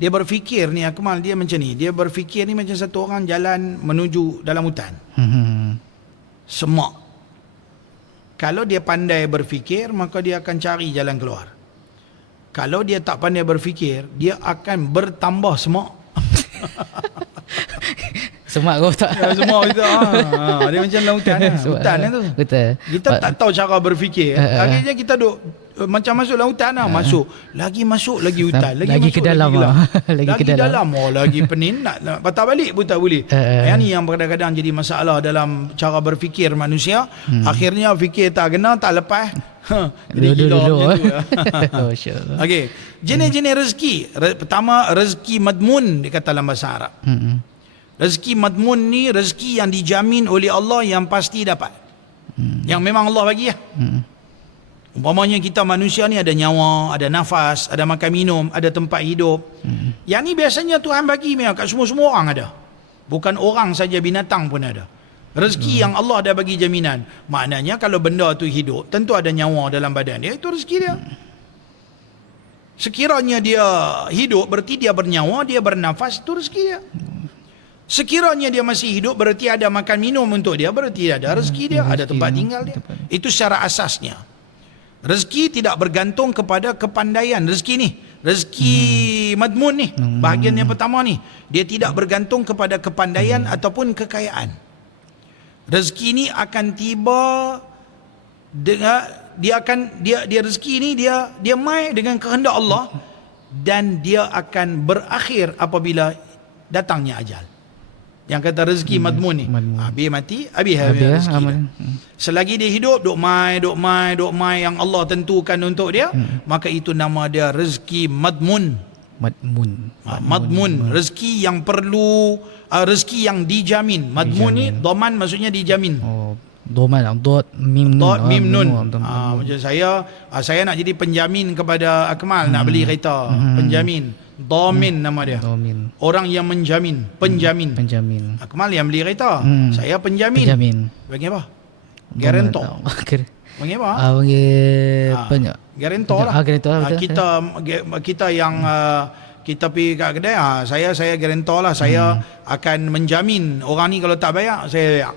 Dia berfikir ni Akmal, dia macam ni. Dia berfikir ni macam satu orang jalan menuju dalam hutan. Semak. Kalau dia pandai berfikir, maka dia akan cari jalan keluar. Kalau dia tak pandai berfikir, dia akan bertambah semak. Semak kau tak? Ya, semak kita. Dia macam lautan. Hutan tu. Betul. Kita tak tahu cara berfikir. Akhirnya kita duduk macam masuk lautan lah. Masuk lagi hutan. Lagi ke dalam. Lagi ke dalam. Lagi pening. Nak patah balik pun tak boleh. Yang ni yang kadang-kadang jadi masalah dalam cara berfikir manusia. Akhirnya fikir tak kena, tak lepas. Jadi gila macam tu. Okey. Jenis-jenis rezeki. Pertama, rezeki madmun dikata dalam bahasa Arab. Rezeki madmun ni rezeki yang dijamin oleh Allah, yang pasti dapat. Yang memang Allah bagi lah. Umpamanya kita manusia ni ada nyawa, ada nafas, ada makan minum, ada tempat hidup. Yang ni biasanya Tuhan bagi kat semua orang ada. Bukan orang saja, binatang pun ada. Rezeki yang Allah dah bagi jaminan. Maknanya kalau benda tu hidup, tentu ada nyawa dalam badan dia, itu rezeki dia. Sekiranya dia hidup, berarti dia bernyawa, dia bernafas, itu rezeki dia. Sekiranya dia masih hidup, berarti ada makan minum untuk dia, berarti ada rezeki dia, ada tempat tinggal dia. Itu secara asasnya. Rezeki tidak bergantung kepada kepandaian. Rezeki ni, rezeki madmun ni, bahagian yang pertama ni, dia tidak bergantung kepada kepandaian ataupun kekayaan. Rezeki ni akan tiba dengan dia rezeki ni dia mai dengan kehendak Allah, dan dia akan berakhir apabila datangnya ajal. Yang kata rezeki madmun ni, habis mati, habis rezeki dia. Selagi dia hidup, duk mai yang Allah tentukan untuk dia, maka itu nama dia rezeki madmun. Madmun, rezeki yang perlu, rezeki yang dijamin. Madmun ni dhaman maksudnya dijamin. Doman, dot, mim, nun. Dot, mim, nun. Betul. Macam saya nak jadi penjamin kepada Akmal nak beli kereta. Penjamin. Dhamin nama dia. Domin. Orang yang menjamin, penjamin. Penjamin. Akmal yang beli kereta. Saya penjamin. Penjamin. Bagi apa? Garantor. Bagi apa? Banyak. Garantor lah. Garantor lah, betul. Kita yang kita pergi kat kedai, saya garantor lah. Saya akan menjamin orang ni kalau tak bayar, saya bayar.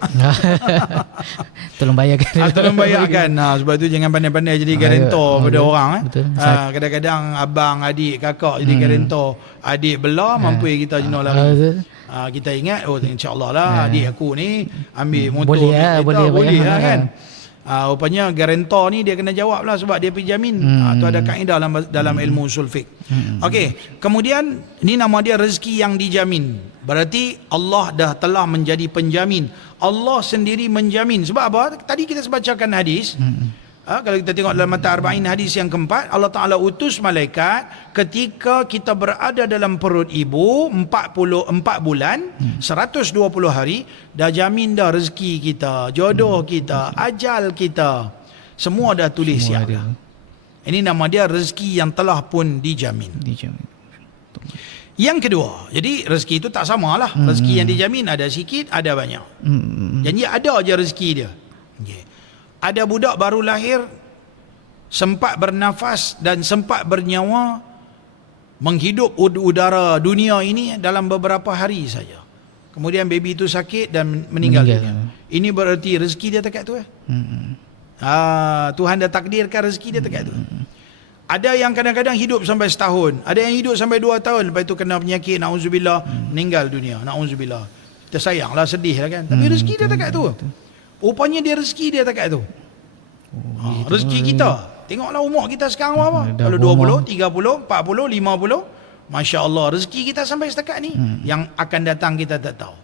Tolong bayarkan. Tolong bayarkan. Sebab tu jangan pandai-pandai jadi garantor pada orang. Betul. Kadang-kadang abang, adik, kakak jadi garantor. Adik belah, mampu kita jenuh lari. Kita ingat, insyaAllah lah adik aku ni ambil motor. Boleh lah kan. Rupanya garantor ni dia kena jawab lah sebab dia pergi jamin. Tu ada kaedah dalam ilmu usul fiqh. Okey, kemudian ni nama dia rezeki yang dijamin. Berarti Allah dah telah menjadi penjamin. Allah sendiri menjamin. Sebab apa? Tadi kita bacakan hadis. Kalau kita tengok dalam mata arba'in hadis yang keempat, Allah Ta'ala utus malaikat ketika kita berada dalam perut ibu 44 bulan 120 hari, dah jamin dah rezeki kita, jodoh kita, ajal kita, semua dah tulis siap dah. Ini nama dia rezeki yang telah pun dijamin. Yang kedua, jadi rezeki itu tak samalah. Rezeki yang dijamin ada sikit, ada banyak. Jadi ada aja rezeki dia. Okay. Ada budak baru lahir, sempat bernafas dan sempat bernyawa, menghidup udara dunia ini dalam beberapa hari saja. Kemudian baby itu sakit dan meninggal dunia. Ini berarti rezeki dia dekat tu. Tuhan dah takdirkan rezeki dia dekat tu. Ada yang kadang-kadang hidup sampai setahun, ada yang hidup sampai 2 tahun, lepas itu kena penyakit, na'udzubillah, meninggal dunia, na'udzubillah. Kita sayanglah, sedih lah kan. Tapi rezeki dia dekat tu. Rupanya dia rezeki dia dekat tu. Rezeki kita. Tengoklah umur kita sekarang apa. Kalau 20, 30, 40, 50, Masya Allah, rezeki kita sampai setakat ni. Yang akan datang kita tak tahu.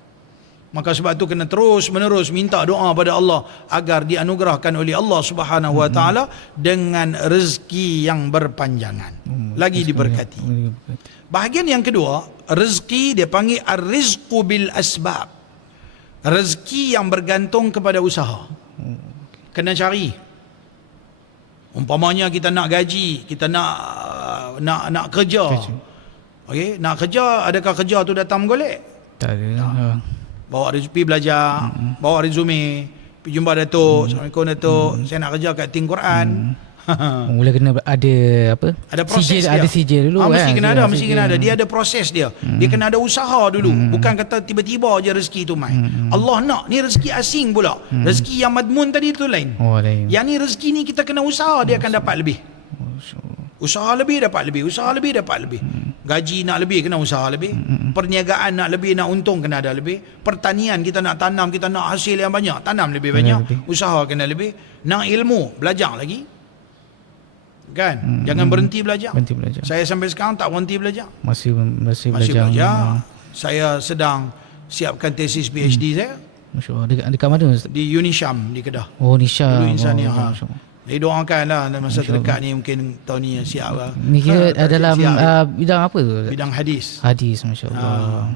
Maka sebab tu kena terus menerus minta doa pada Allah agar dianugerahkan oleh Allah Subhanahu Wa Taala dengan rezeki yang berpanjangan. Lagi diberkati. Bahagian yang kedua, rezeki dia panggil ar-rizqu bil asbab. Rezeki yang bergantung kepada usaha. Kena cari. Umpamanya kita nak gaji, kita nak kerja. Okey, nak kerja, adakah kerja tu datang menggolek? Tak ada. Bawa resume belajar, bawa resume, pergi jumpa Datuk, Assalamualaikum Datuk, saya nak kerja kat Ting Quran. Mula kena ada apa? Ada proses dia. Ada sijil dulu mesti kena ada, mesti kena ada. Dia ada proses dia. Dia kena ada usaha dulu. Bukan kata tiba-tiba aja rezeki tu main. Allah nak, ni rezeki asing pula. Rezeki yang madmun tadi tu lain. Lain. Yang ni rezeki ni kita kena usaha, dia akan dapat lebih. Usaha lebih dapat lebih, usaha lebih dapat lebih. Gaji nak lebih kena usaha lebih. Perniagaan nak lebih, nak untung kena ada lebih. Pertanian kita nak tanam, kita nak hasil yang banyak, tanam lebih banyak. Usaha kena lebih. Nak ilmu, belajar lagi. Kan? Jangan berhenti belajar. Saya sampai sekarang tak berhenti belajar. Masih belajar. Saya sedang siapkan tesis PhD saya. Masya-Allah. Dekat mana? Di Unisham di Kedah. Nisham. Dulu Insania. Jadi doakanlah dalam masa terdekat ni mungkin tahun ni siap lah. Ni kira dalam bidang apa tu? Bidang hadis. Hadis, masya-Allah.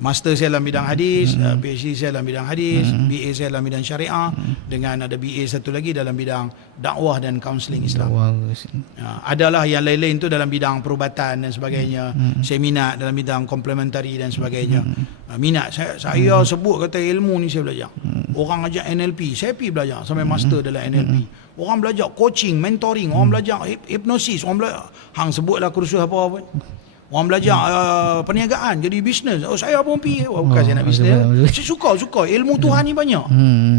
Master saya dalam bidang hadis, PhD saya dalam bidang hadis, BA saya dalam bidang syariah, dengan ada BA satu lagi dalam bidang dakwah dan kaunseling Islam. Adalah yang lain-lain tu dalam bidang perubatan dan sebagainya. Saya minat dalam bidang komplementari dan sebagainya. Minat saya sebut kata ilmu ni saya belajar. Orang ajak NLP, saya pergi belajar sampai master dalam NLP. Orang belajar coaching, mentoring, orang belajar hipnosis, orang belajar sebutlah kursus apa pun. Orang belajar perniagaan, jadi bisnes. Saya pun pergi. Bukan saya nak bisnes. Saya suka. Ilmu Tuhan ni banyak.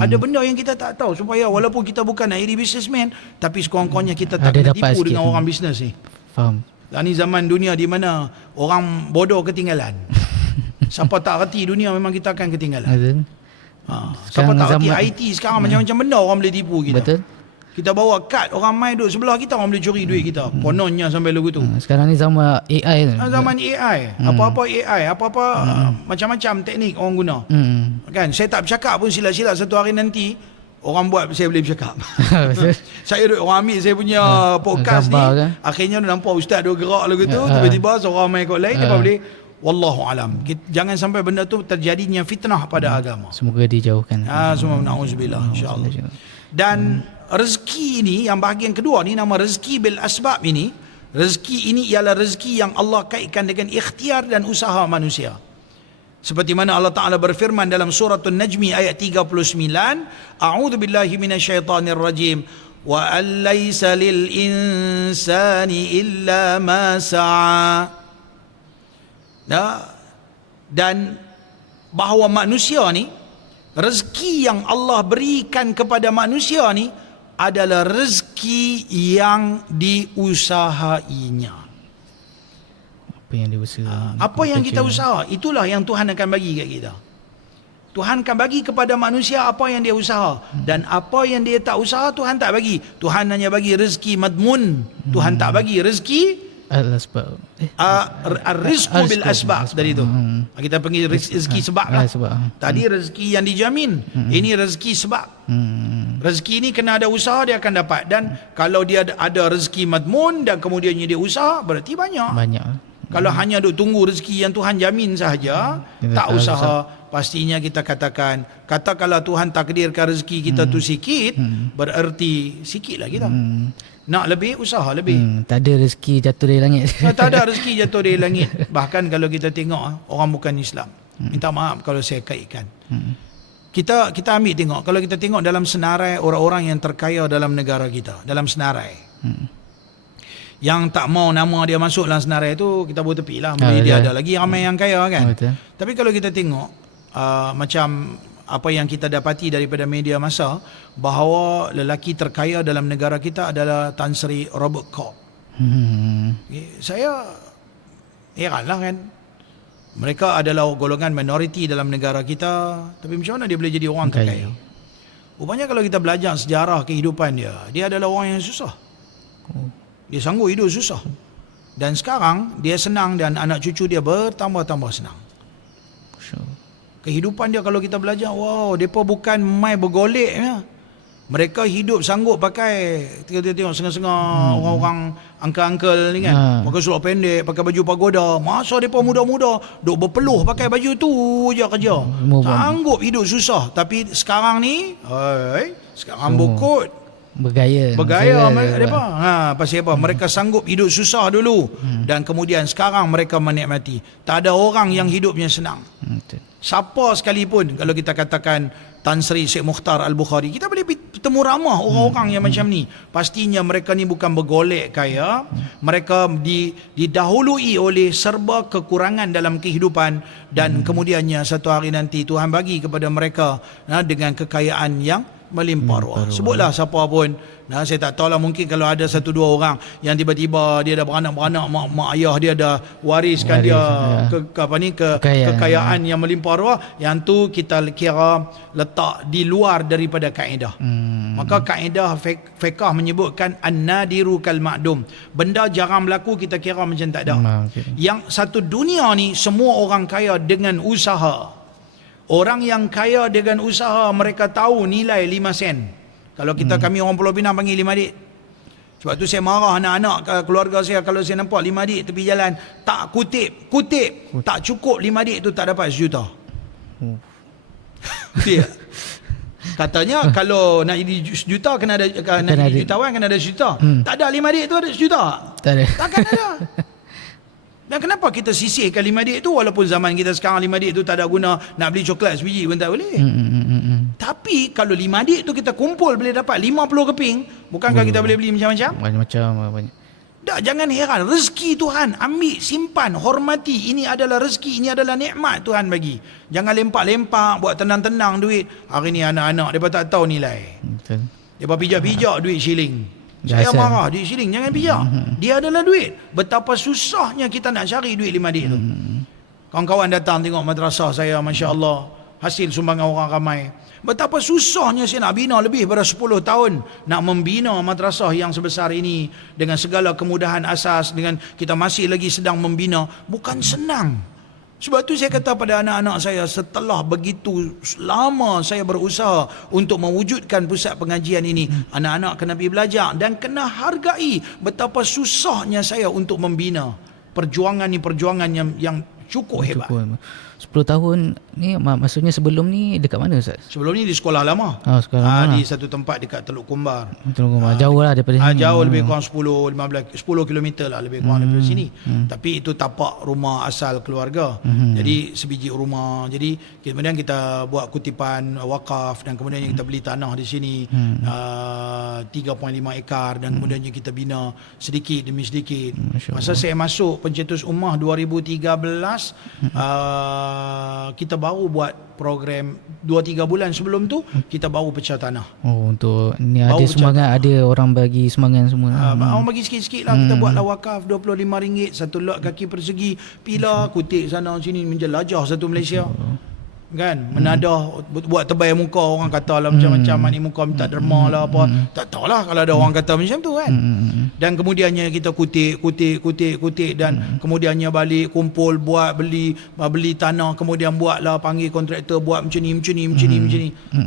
Ada benda yang kita tak tahu. Supaya walaupun kita bukan nak jadi businessman, tapi sekurang-kurangnya kita tak kena tipu dengan orang bisnes ni. Faham. Dan ni zaman dunia di mana orang bodoh ketinggalan. Siapa tak reti dunia memang kita akan ketinggalan. Siapa tak reti IT sekarang macam-macam benda orang boleh tipu kita. Betul. Kita bawa kad, orang main duduk sebelah kita, orang boleh curi duit kita. Kononnya sampai lagu tu. Sekarang ni zaman AI tu. Zaman AI. Apa-apa AI, apa-apa macam-macam teknik orang guna. Kan, saya tak bercakap pun silap-silap satu hari nanti orang buat saya boleh bercakap. Saya duduk, orang ambil saya punya podcast ni, kan? Akhirnya nampak ustaz duduk gerak lagu tu, tiba-tiba seorang main kot lain, dia boleh Wallahu alam. Jangan sampai benda tu terjadinya fitnah pada agama. Semoga dijauhkan. Semua na'udzubillah insya-Allah. Dan rezeki ini yang bahagian kedua ni, nama rezeki bil asbab ini, rezeki ini ialah rezeki yang Allah kaitkan dengan ikhtiar dan usaha manusia. Seperti mana Allah Ta'ala berfirman dalam surah An-Najmi ayat 39, A'udzu billahi minasyaitonir rajim, wa an laysa lil insani illa ma sa'a. Dan bahawa manusia ni, rezeki yang Allah berikan kepada manusia ni adalah rezeki yang diusahainya. Apa yang dia usaha, apa yang kita usaha, itulah yang Tuhan akan bagi kat kita. Tuhan akan bagi kepada manusia apa yang dia usaha, dan apa yang dia tak usaha Tuhan tak bagi. Tuhan hanya bagi rezeki madmun. Tuhan tak bagi rezeki al-asbab. Rizqu bil asbab tadi tu. Kita panggil rezeki sebab lah. Tadi rezeki yang dijamin, ini rezeki sebab. Rezeki ni kena ada usaha dia akan dapat. Dan kalau dia ada rezeki madmun dan kemudiannya dia usaha, berarti banyak. Kalau hanya duk tunggu rezeki yang Tuhan jamin sahaja, tak usaha, pastinya kita katakanlah Tuhan takdirkan rezeki kita tu sikit, bererti sikitlah kita. Nak lebih, usaha lebih. Tak ada rezeki jatuh dari langit. Tak ada rezeki jatuh dari langit. Bahkan kalau kita tengok orang bukan Islam, minta maaf kalau saya kaitkan, kita ambil tengok, kalau kita tengok dalam senarai orang-orang yang terkaya dalam negara kita, dalam senarai, yang tak mau nama dia masuk dalam senarai tu, kita buat tepi lah. Dia ada lagi ramai yang kaya kan. Tapi kalau kita tengok macam apa yang kita dapati daripada media masa, bahawa lelaki terkaya dalam negara kita adalah Tan Sri Robert Koch. Saya heranlah kan. Mereka adalah golongan minoriti dalam negara kita, tapi macam mana dia boleh jadi orang terkaya? Rupanya kalau kita belajar sejarah kehidupan dia adalah orang yang susah. Dia sanggup hidup susah. Dan sekarang dia senang dan anak cucu dia bertambah-tambah senang. Kehidupan dia kalau kita belajar, wow, mereka bukan mai bergolek ya. Mereka hidup sanggup pakai, kita tengok setengah-setengah orang-orang uncle-uncle ni kan, pakai seluar pendek, pakai baju pagoda. Masa mereka muda-muda duk berpeluh pakai baju tu je kerja. Sanggup hidup susah. Tapi sekarang ni, sekarang bukut. Bergaya mereka. Pasal apa? Mereka sanggup hidup susah dulu, dan kemudian sekarang mereka menikmati. Tak ada orang yang hidupnya senang. Siapa sekalipun, kalau kita katakan Tan Sri Syekh Mukhtar Al-Bukhari, kita boleh bertemu ramah orang-orang yang macam ni. Pastinya mereka ni bukan bergolek kaya. Mereka didahului oleh serba kekurangan dalam kehidupan, dan kemudiannya satu hari nanti Tuhan bagi kepada mereka dengan kekayaan yang melimpah ruah. Sebutlah siapa pun. Saya tak tahulah, mungkin kalau ada satu dua orang yang tiba-tiba dia dah beranak-beranak, mak ayah dia dah wariskan dia kekayaan yang melimpah ruah, yang tu kita kira letak di luar daripada kaedah. Maka kaedah fiqh menyebutkan an-nadiru kal ma'dum. Benda jarang berlaku kita kira macam tak ada. Yang satu dunia ni semua orang kaya dengan usaha. Orang yang kaya dengan usaha, mereka tahu nilai 5 sen. Kalau kami orang Pulau Pinang panggil 5 dik. Sebab tu saya marah anak-anak keluarga saya kalau saya nampak 5 dik tepi jalan tak kutip, tak cukup 5 dik tu tak dapat 1 juta. Katanya kalau nak jadi 1 juta kena ada jutawan, kena ada 1 juta. Tak ada 5 dik tu ada 1 juta. Tak ada. Takkan ada. Dan kenapa kita sisihkan 5 dik tu, walaupun zaman kita sekarang 5 dik tu tak ada guna, nak beli coklat sebiji pun tak boleh. Tapi kalau 5 dik tu kita kumpul boleh dapat 50 keping, bukankah kita boleh beli macam-macam? Banyak. Jangan heran, rezeki Tuhan ambil, simpan, hormati. Ini adalah rezeki, ini adalah nikmat Tuhan bagi. Jangan lempak-lempak, buat tenang-tenang duit. Hari ni anak-anak mereka tak tahu nilai. Mereka pijak-pijak duit shilling. Saya marah, duit shilling jangan pijak. Dia adalah duit. Betapa susahnya kita nak cari duit 5 dik tu. Kawan-kawan datang tengok madrasah saya, Masya Allah, hasil sumbangan orang ramai. Betapa susahnya saya nak bina lebih daripada 10 tahun, nak membina madrasah yang sebesar ini dengan segala kemudahan asas, dengan kita masih lagi sedang membina. Bukan senang. Sebab tu saya kata pada anak-anak saya, setelah begitu lama saya berusaha untuk mewujudkan pusat pengajian ini, anak-anak kena pergi belajar dan kena hargai betapa susahnya saya untuk membina perjuangan yang Cukup hebat. Cukup. 10 tahun ni maksudnya sebelum ni dekat mana Ustaz? Sebelum ni di sekolah lama. Sekarang Di satu tempat dekat Teluk Kumbar. jauh lah daripada sini. Jauh lebih kurang 10 km lah lebih kurang daripada sini. Tapi itu tapak rumah asal keluarga. Jadi sebiji rumah. Jadi kemudian kita buat kutipan wakaf dan kemudian kita beli tanah di sini 3.5 ekar dan kemudian kita bina sedikit demi sedikit. Masa saya masuk Pencetus Ummah 2013 kita baru buat program 2-3 bulan sebelum tu kita baru pecah tanah. Untuk ni ada sumbangan, ada orang bagi sumbangan semua. Orang bagi sikit-sikit lah. Kita buatlah wakaf RM25 satu lot kaki persegi, pilar kutip sana sini, menjelajah satu Malaysia. Kan, menadah, buat terbaik muka, orang kata lah macam-macam, ni muka minta derma lah apa. Tak tahulah kalau ada orang kata macam tu kan. Dan kemudiannya kita kutip dan kemudiannya balik kumpul, buat beli tanah, kemudian buatlah, panggil kontraktor buat macam ni.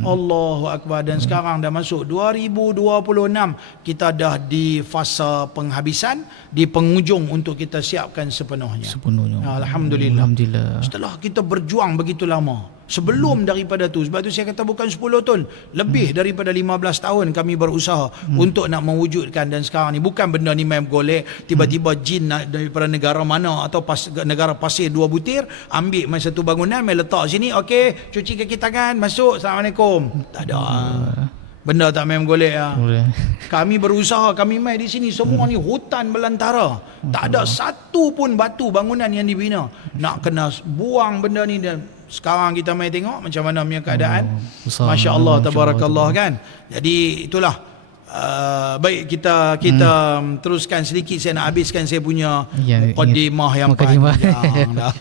Allahu Akbar. Dan sekarang dah masuk 2026, kita dah di fasa penghabisan, di penghujung untuk kita siapkan sepenuhnya. Alhamdulillah. Setelah kita berjuang begitu lama, sebelum daripada tu, sebab tu saya kata bukan 10 tahun, lebih daripada 15 tahun kami berusaha untuk nak mewujudkan. Dan sekarang ni bukan benda ni main golek, tiba-tiba jin daripada negara mana atau negara pasir 2 butir ambil mai satu bangunan, mai letak sini, okey, cuci kaki tangan, masuk, Assalamualaikum. Tak ada. Benda tak main golek lah. Kami berusaha, kami mai di sini, semua ni hutan belantara. Tak ada satu pun batu bangunan yang dibina. Nak kena buang benda ni. Dan sekarang kita mai tengok macam mana punya keadaan. Masya Allah, tabarakallah kan. Jadi itulah. Baik, kita teruskan sedikit. Saya nak habiskan saya punya mukaddimah yang panjang dah.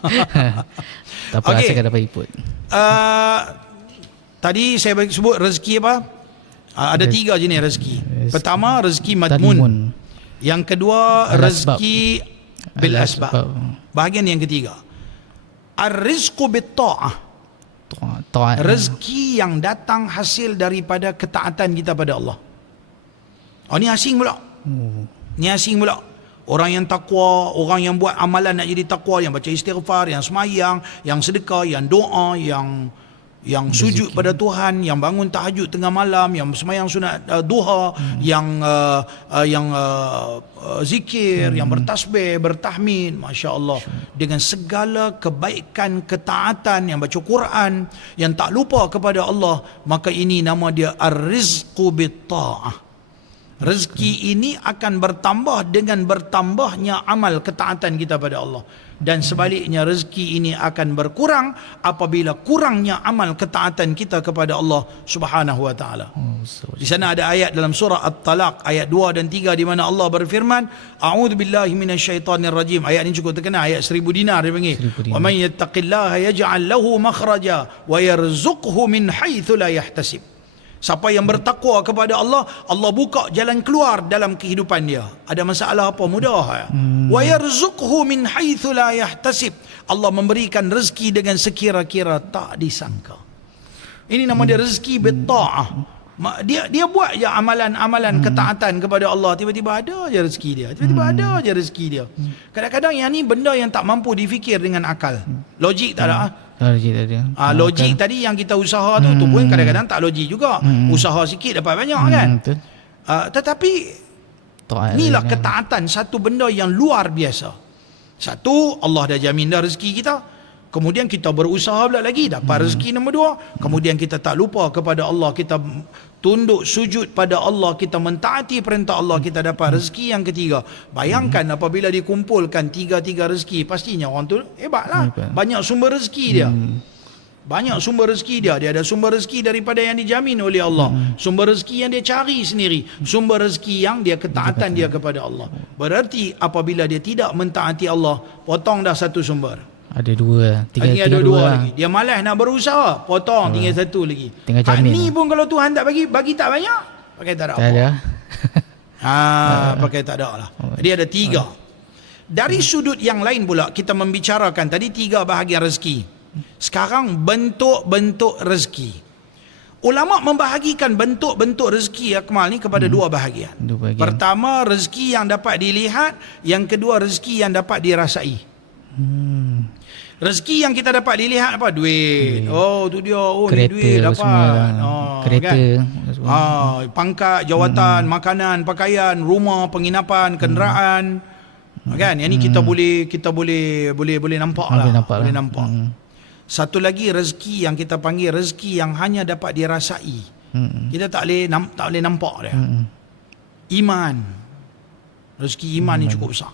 Tak apa, saya dapat input. Tadi saya sebut rezeki apa? Ada 3 jenis rezeki. Pertama, rezeki madmun. Yang kedua, rezeki bil asbab. Bahagian yang ketiga, ar-rizqu bit ta'ah. Rezeki yang datang hasil daripada ketaatan kita pada Allah. Ni asing pula. Ni asing pula. Orang yang takwa, orang yang buat amalan nak jadi takwa, yang baca istighfar, yang semayang, yang sedekah, yang doa, yang sujud pada Tuhan, yang bangun tahajud tengah malam, yang semayang sunat duha, yang zikir, yang bertasbih, bertahmid, Masya Allah, dengan segala kebaikan, ketaatan, yang baca Quran, yang tak lupa kepada Allah, maka ini nama dia ar-rizqu bit-ta'ah. Rezeki ini akan bertambah dengan bertambahnya amal ketaatan kita pada Allah. Dan sebaliknya, rezeki ini akan berkurang apabila kurangnya amal ketaatan kita kepada Allah Subhanahu wa taala. Di sana ada ayat dalam surah At-Talaq ayat 2 dan 3 di mana Allah berfirman, a'udzubillahi minasyaitonirrajim. Ayat ini cukup terkenal, ayat 1000 dinar dia panggil. Wa may yattaqillaha yaj'al lahu makhraja wa yarzuqhu min haitsu la yahtasib. Siapa yang bertakwa kepada Allah, Allah buka jalan keluar dalam kehidupan dia. Ada masalah apa, mudah. Wa yarzuqhu min haitsu la yahtasib. Allah memberikan rezeki dengan sekira-kira tak disangka. Ini nama dia rezeki bitta'ah. Dia buat je amalan-amalan ketaatan kepada Allah, tiba-tiba ada je rezeki dia. Ada je rezeki dia. Kadang-kadang yang ni benda yang tak mampu difikir dengan akal. Logik tak ada. Logik tadi yang kita usaha tu pun kadang-kadang tak logik juga. Usaha sikit dapat banyak kan. Tetapi inilah ketaatan, satu benda yang luar biasa. Satu, Allah dah jamin dah rezeki kita. Kemudian kita berusaha pula lagi, dapat rezeki nombor 2. Kemudian kita tak lupa kepada Allah, kita tunduk sujud pada Allah, kita mentaati perintah Allah, kita dapat rezeki yang ketiga. Bayangkan apabila dikumpulkan 3 rezeki, pastinya orang tu hebatlah. Banyak sumber rezeki dia. Banyak sumber rezeki dia. Dia ada sumber rezeki daripada yang dijamin oleh Allah. Sumber rezeki yang dia cari sendiri. Sumber rezeki yang dia ketaatan dia kepada Allah. Berarti apabila dia tidak mentaati Allah, potong dah satu sumber. Ada 2, 3 ada 2 lagi. Dia malas nak berusaha, potong tinggal 1 lagi. Hak ni pun kalau Tuhan tak bagi tak banyak, pakai tak ada apa. Pakai tak ada lah. Jadi ada 3. Dari sudut yang lain pula, kita membicarakan tadi 3 bahagian rezeki. Sekarang bentuk-bentuk rezeki. Ulama membahagikan bentuk-bentuk rezeki Akmal ni kepada 2 bahagian. Pertama, rezeki yang dapat dilihat. Yang kedua, rezeki yang dapat dirasai. Rezeki yang kita dapat dilihat apa? Duit. Oh, tu dia. Oh, Kereta ni duit dapat. semua. Kereta kan? Pangkat, jawatan, makanan, pakaian, rumah, penginapan, kenderaan. Kan? Yang ni kita boleh nampak lah. Boleh nampak. Satu lagi rezeki yang kita panggil rezeki yang hanya dapat dirasai. Kita tak boleh nampak dia. Iman. Rezeki iman ni cukup besar.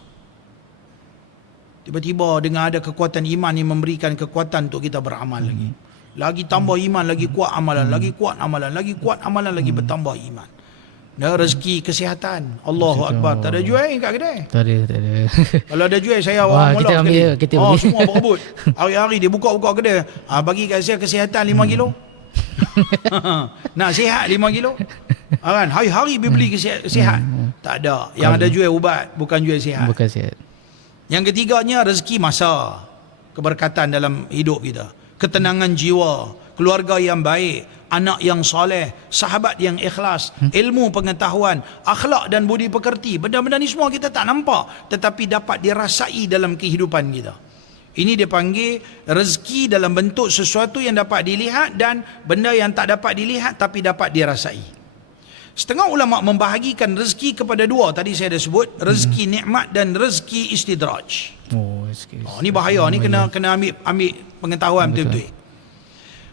Tiba-tiba dengan ada kekuatan iman ni memberikan kekuatan untuk kita beramal lagi. Lagi tambah iman, lagi kuat amalan, lagi kuat amalan, lagi kuat amalan, lagi bertambah iman. Dan rezeki kesihatan. Allahu Akbar. Tak ada jual kat kedai? Tak ada. Kalau ada jual saya orang kita molok ambil, sekali. kita beli. Semua berebut. Hari-hari dia buka kedai. Bagi kat saya kesihatan 5 kilo. Nak sihat 5 kilo. Kan? Hari-hari dia beli sihat. Tak ada. Yang ada jual ubat, bukan jual sihat. Bukan sihat. Yang ketiganya rezeki masa, keberkatan dalam hidup kita, ketenangan jiwa, keluarga yang baik, anak yang soleh, sahabat yang ikhlas, ilmu pengetahuan, akhlak dan budi pekerti. Benda-benda ni semua kita tak nampak tetapi dapat dirasai dalam kehidupan kita. Ini dia panggil rezeki dalam bentuk sesuatu yang dapat dilihat dan benda yang tak dapat dilihat tapi dapat dirasai. Setengah ulama membahagikan rezeki kepada dua. Tadi saya dah sebut rezeki nikmat dan rezeki istidraj. Ni bahaya. Ni kena ambil pengetahuan betul-betul.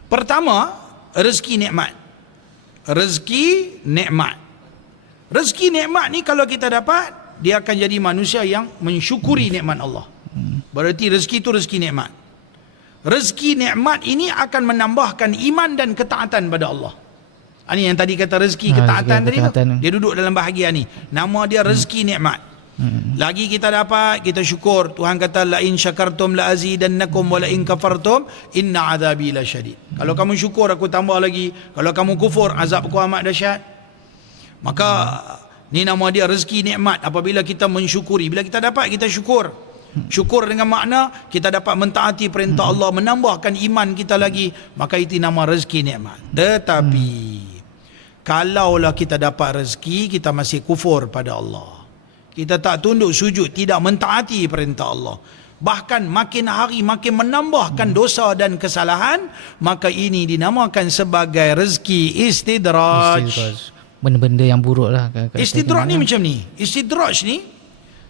Pertama, rezeki nikmat. Rezeki nikmat. Rezeki nikmat ni kalau kita dapat, dia akan jadi manusia yang mensyukuri nikmat Allah. Berarti rezeki itu rezeki nikmat. Rezeki nikmat ini akan menambahkan iman dan ketaatan pada Allah. Ini yang tadi kata rezeki ketaatan tadi tu. Dia duduk dalam bahagian ni. Nama dia rezeki nikmat. Lagi kita dapat, kita syukur. Tuhan kata la in syakartum la azidannakum wa la in kafartum inna azabi lasyadid. Kalau kamu syukur aku tambah lagi. Kalau kamu kufur azab aku amat dahsyat. Maka ni nama dia rezeki nikmat apabila kita mensyukuri. Bila kita dapat kita syukur. Syukur dengan makna kita dapat mentaati perintah Allah, menambahkan iman kita lagi, maka itu nama rezeki nikmat. Tetapi kalaulah kita dapat rezeki kita masih kufur pada Allah, kita tak tunduk sujud, tidak mentaati perintah Allah, bahkan makin hari makin menambahkan dosa dan kesalahan, maka ini dinamakan sebagai rezeki istidraj. Benda-benda yang buruk lah. Istidraj ni macam ni. Istidraj ni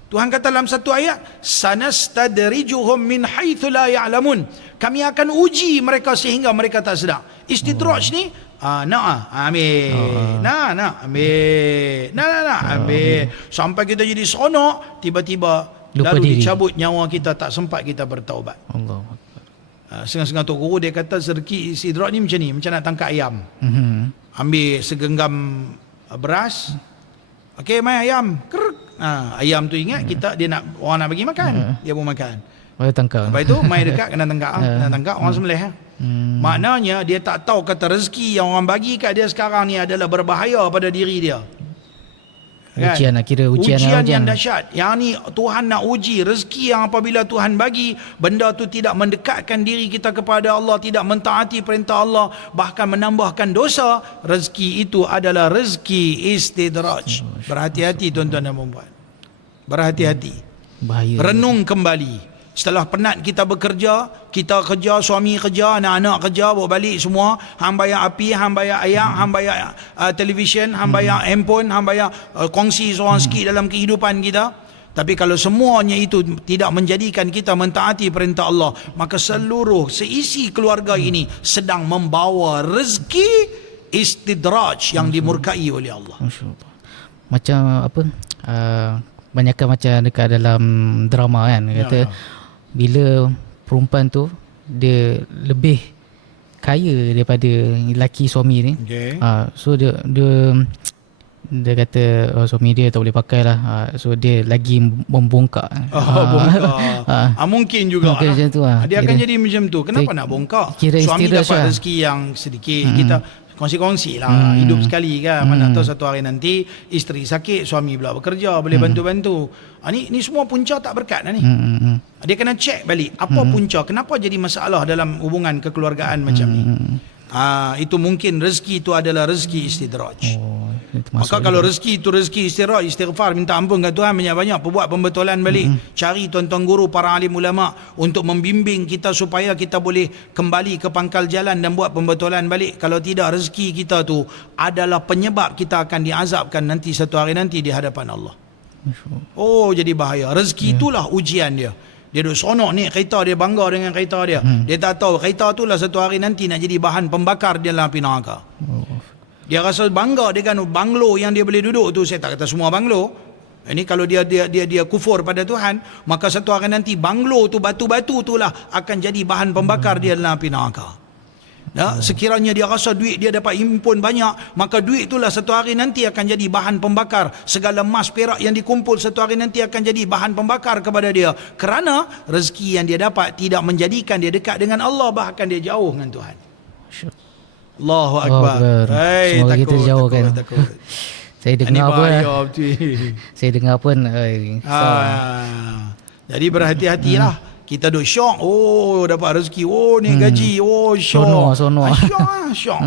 Tuhan kata dalam satu ayat, sanastadrijuhum min haitsu la ya'lamun. Kami akan uji mereka sehingga mereka tak sedar. Istidraj ni ambil. Ambil. Sampai kita jadi seronok, tiba-tiba lalu dicabut nyawa kita, tak sempat kita bertaubat. Allah. Setengah-setengah tok guru dia kata rezeki istidraj ni macam ni, macam nak tangkap ayam. Ambil segenggam beras. Okey, mai ayam. Ayam tu ingat dia nak orang nak bagi makan, dia pun makan. Tangkap. Lepas tu mai dekat kena tangkap orang sembelih. Maknanya dia tak tahu kata rezeki yang orang bagi kat dia sekarang ni adalah berbahaya pada diri dia. Kan? Ujian yang dahsyat. Yang ni Tuhan nak uji rezeki yang apabila Tuhan bagi, benda tu tidak mendekatkan diri kita kepada Allah, tidak mentaati perintah Allah, bahkan menambahkan dosa. Rezeki itu adalah rezeki istidraj. Berhati-hati tuan-tuan dan puan-puan. Berhati-hati. Bahaya. Renung kembali. Setelah penat kita bekerja, kita kerja, suami kerja, anak-anak kerja, bawa balik semua, hang bayar api, hang bayar air, hang bayar televisyen, hang bayar handphone, hang bayar kongsi seorang sikit dalam kehidupan kita. Tapi kalau semuanya itu tidak menjadikan kita mentaati perintah Allah, maka seisi keluarga ini sedang membawa rezeki istidraj yang dimurkai oleh Allah. Macam apa? Banyakkan macam dekat dalam drama kan, kata bila perempuan tu dia lebih kaya daripada lelaki suami ni, so dia kata suami dia tak boleh pakai lah, so dia lagi membongkak. Mungkin juga mungkin macam tu lah. Dia akan jadi macam tu. Kenapa nak bongkak? Suami dapat rezeki yang sedikit, kita kongsi-kongsi lah, hidup sekali kan. Mana tahu satu hari nanti isteri sakit, suami pula bekerja, boleh bantu-bantu. Ni semua punca tak berkat lah ni. Dia kena cek balik apa punca, kenapa jadi masalah dalam hubungan kekeluargaan macam ni. Itu mungkin rezeki itu adalah rezeki istidraj. Itu Maka masuk kalau juga. rezeki itu rezeki istidraj, istighfar, minta ampun kat Tuhan banyak-banyak, perbuat pembetulan balik, cari tuan-tuan guru, para alim ulama untuk membimbing kita supaya kita boleh kembali ke pangkal jalan dan buat pembetulan balik. Kalau tidak, rezeki kita tu adalah penyebab kita akan diazabkan nanti satu hari nanti di hadapan Allah. Oh, jadi bahaya. Rezeki itulah ujian dia. Dia duduk seronok ni kereta dia, bangga dengan kereta dia. Dia tak tahu kereta tu lah satu hari nanti nak jadi bahan pembakar dia dalam api neraka. Dia rasa bangga dengan banglo yang dia boleh duduk tu. Saya tak kata semua banglo. Ini kalau dia kufur pada Tuhan, maka satu hari nanti banglo tu, batu-batu tu lah akan jadi bahan pembakar dia dalam api neraka. Sekiranya dia rasa duit dia dapat himpun banyak, maka duit itulah satu hari nanti akan jadi bahan pembakar. Segala emas perak yang dikumpul satu hari nanti akan jadi bahan pembakar kepada dia, kerana rezeki yang dia dapat tidak menjadikan dia dekat dengan Allah, bahkan dia jauh dengan Tuhan. Allahu Akbar. Hai, Semoga kita dijauhkan. takut. Saya dengar Ini pun bahaya betul. Saya dengar pun Jadi berhati-hatilah. Kita duk syok, oh dapat rezeki, oh ni gaji, oh syok. Sono. Syok.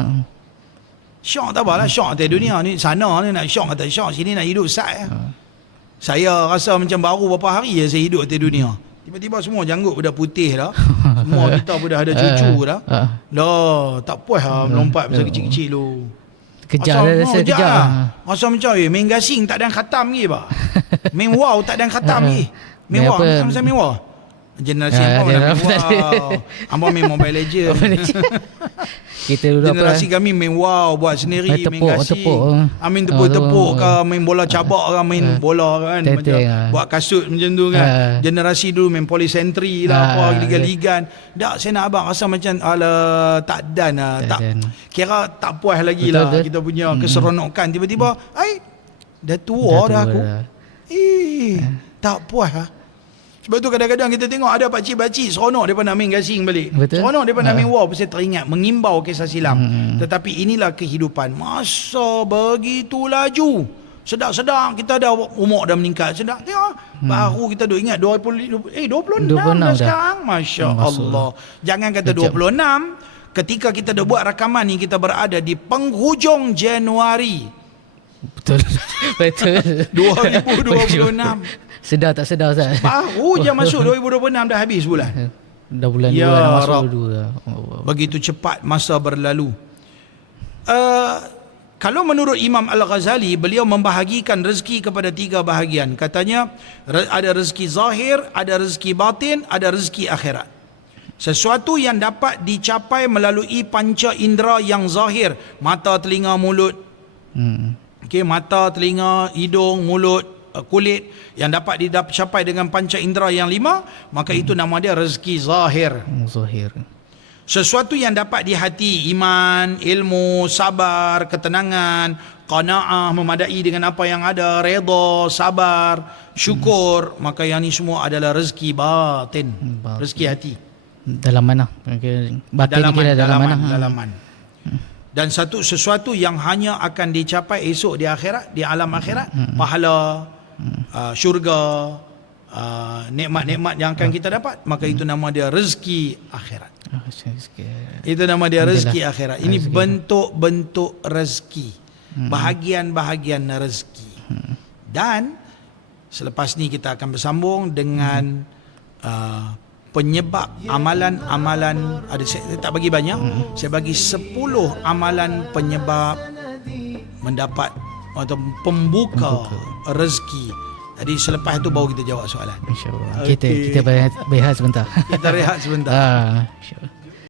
Syok tak apalah, syok atas dunia ni. Sana ni nak syok kata syok, sini nak hidup sat. Saya rasa macam baru beberapa hari je saya hidup atas dunia. Tiba-tiba semua janggut dah putih dah. Semua kita pun dah ada cucu dah. Lah, tak puas lah melompat pasal kecil-kecil tu. Kejar dah rasa kejar. Rasa macam main gasing tak ada yang khatam lagi bah. Main wow tak ada yang khatam lagi. Main wow macam main wow. Generasi hangpa dah main wow. Hangpa main Mobile Legend. Kita dulu generasi kami main wow, buat sendiri, main gasing. Main tepuk-tepuk ke, main bola cabak ke, main bola kan, macam buat kasut macam tu kan. Generasi dulu main polisentri lah, apa liga-ligan. Tak, saya nak abang rasa macam ala tak dan lah. Tak, kira tak puas lagi lah kita punya keseronokan. Tiba-tiba dah tua dah aku. Tak puas lah. Sebab tu kadang-kadang kita tengok ada pakcik-pakcik seronok daripada nak main gasing balik. Betul. Seronok daripada nak main wow, pasal teringat mengimbau kisah silam. Tetapi inilah kehidupan. Masa begitu laju. Sedang-sedang kita dah umur dah meningkat. Sedang tengok. Baru kita duk ingat 26 dah sekarang. Masya Allah. Jangan kata 26. Ketika kita dah buat rakaman ni, kita berada di penghujung Januari. Betul. 2026. Sedar tak sedar Ustaz? Baru je masuk 2026 dah habis bulan. Dah bulan 2 Ya dah masuk Rab. 2 dah. Begitu cepat masa berlalu. Kalau menurut Imam Al-Ghazali, beliau membahagikan rezeki kepada 3 bahagian. Katanya ada rezeki zahir, ada rezeki batin, ada rezeki akhirat. Sesuatu yang dapat dicapai melalui panca indera yang zahir, mata, telinga, mulut. Okey, mata, telinga, hidung, mulut, kulit, yang dapat dicapai dengan panca indera yang 5, maka itu nama dia rezeki zahir. Zahir. Sesuatu yang dapat di hati, iman, ilmu, sabar, ketenangan, qanaah, memadai dengan apa yang ada, redha, sabar, syukur, maka yang ni semua adalah rezeki batin. Rezeki hati. Dalam mana? Batin kira dalam mana? Dalaman. Dan sesuatu yang hanya akan dicapai esok di akhirat, di alam akhirat, pahala, syurga, nikmat-nikmat yang akan kita dapat, maka itu nama dia rezeki akhirat. Itu nama dia rezeki akhirat. Ini bentuk-bentuk rezeki, bahagian-bahagian rezeki. Dan selepas ni kita akan bersambung dengan penyebab amalan-amalan. Saya tak bagi banyak, saya bagi 10 amalan penyebab mendapat atau pembuka rezeki. Jadi selepas itu baru kita jawab soalan. InsyaAllah. Okay. Kita berehat sebentar. Kita rehat sebentar. InsyaAllah.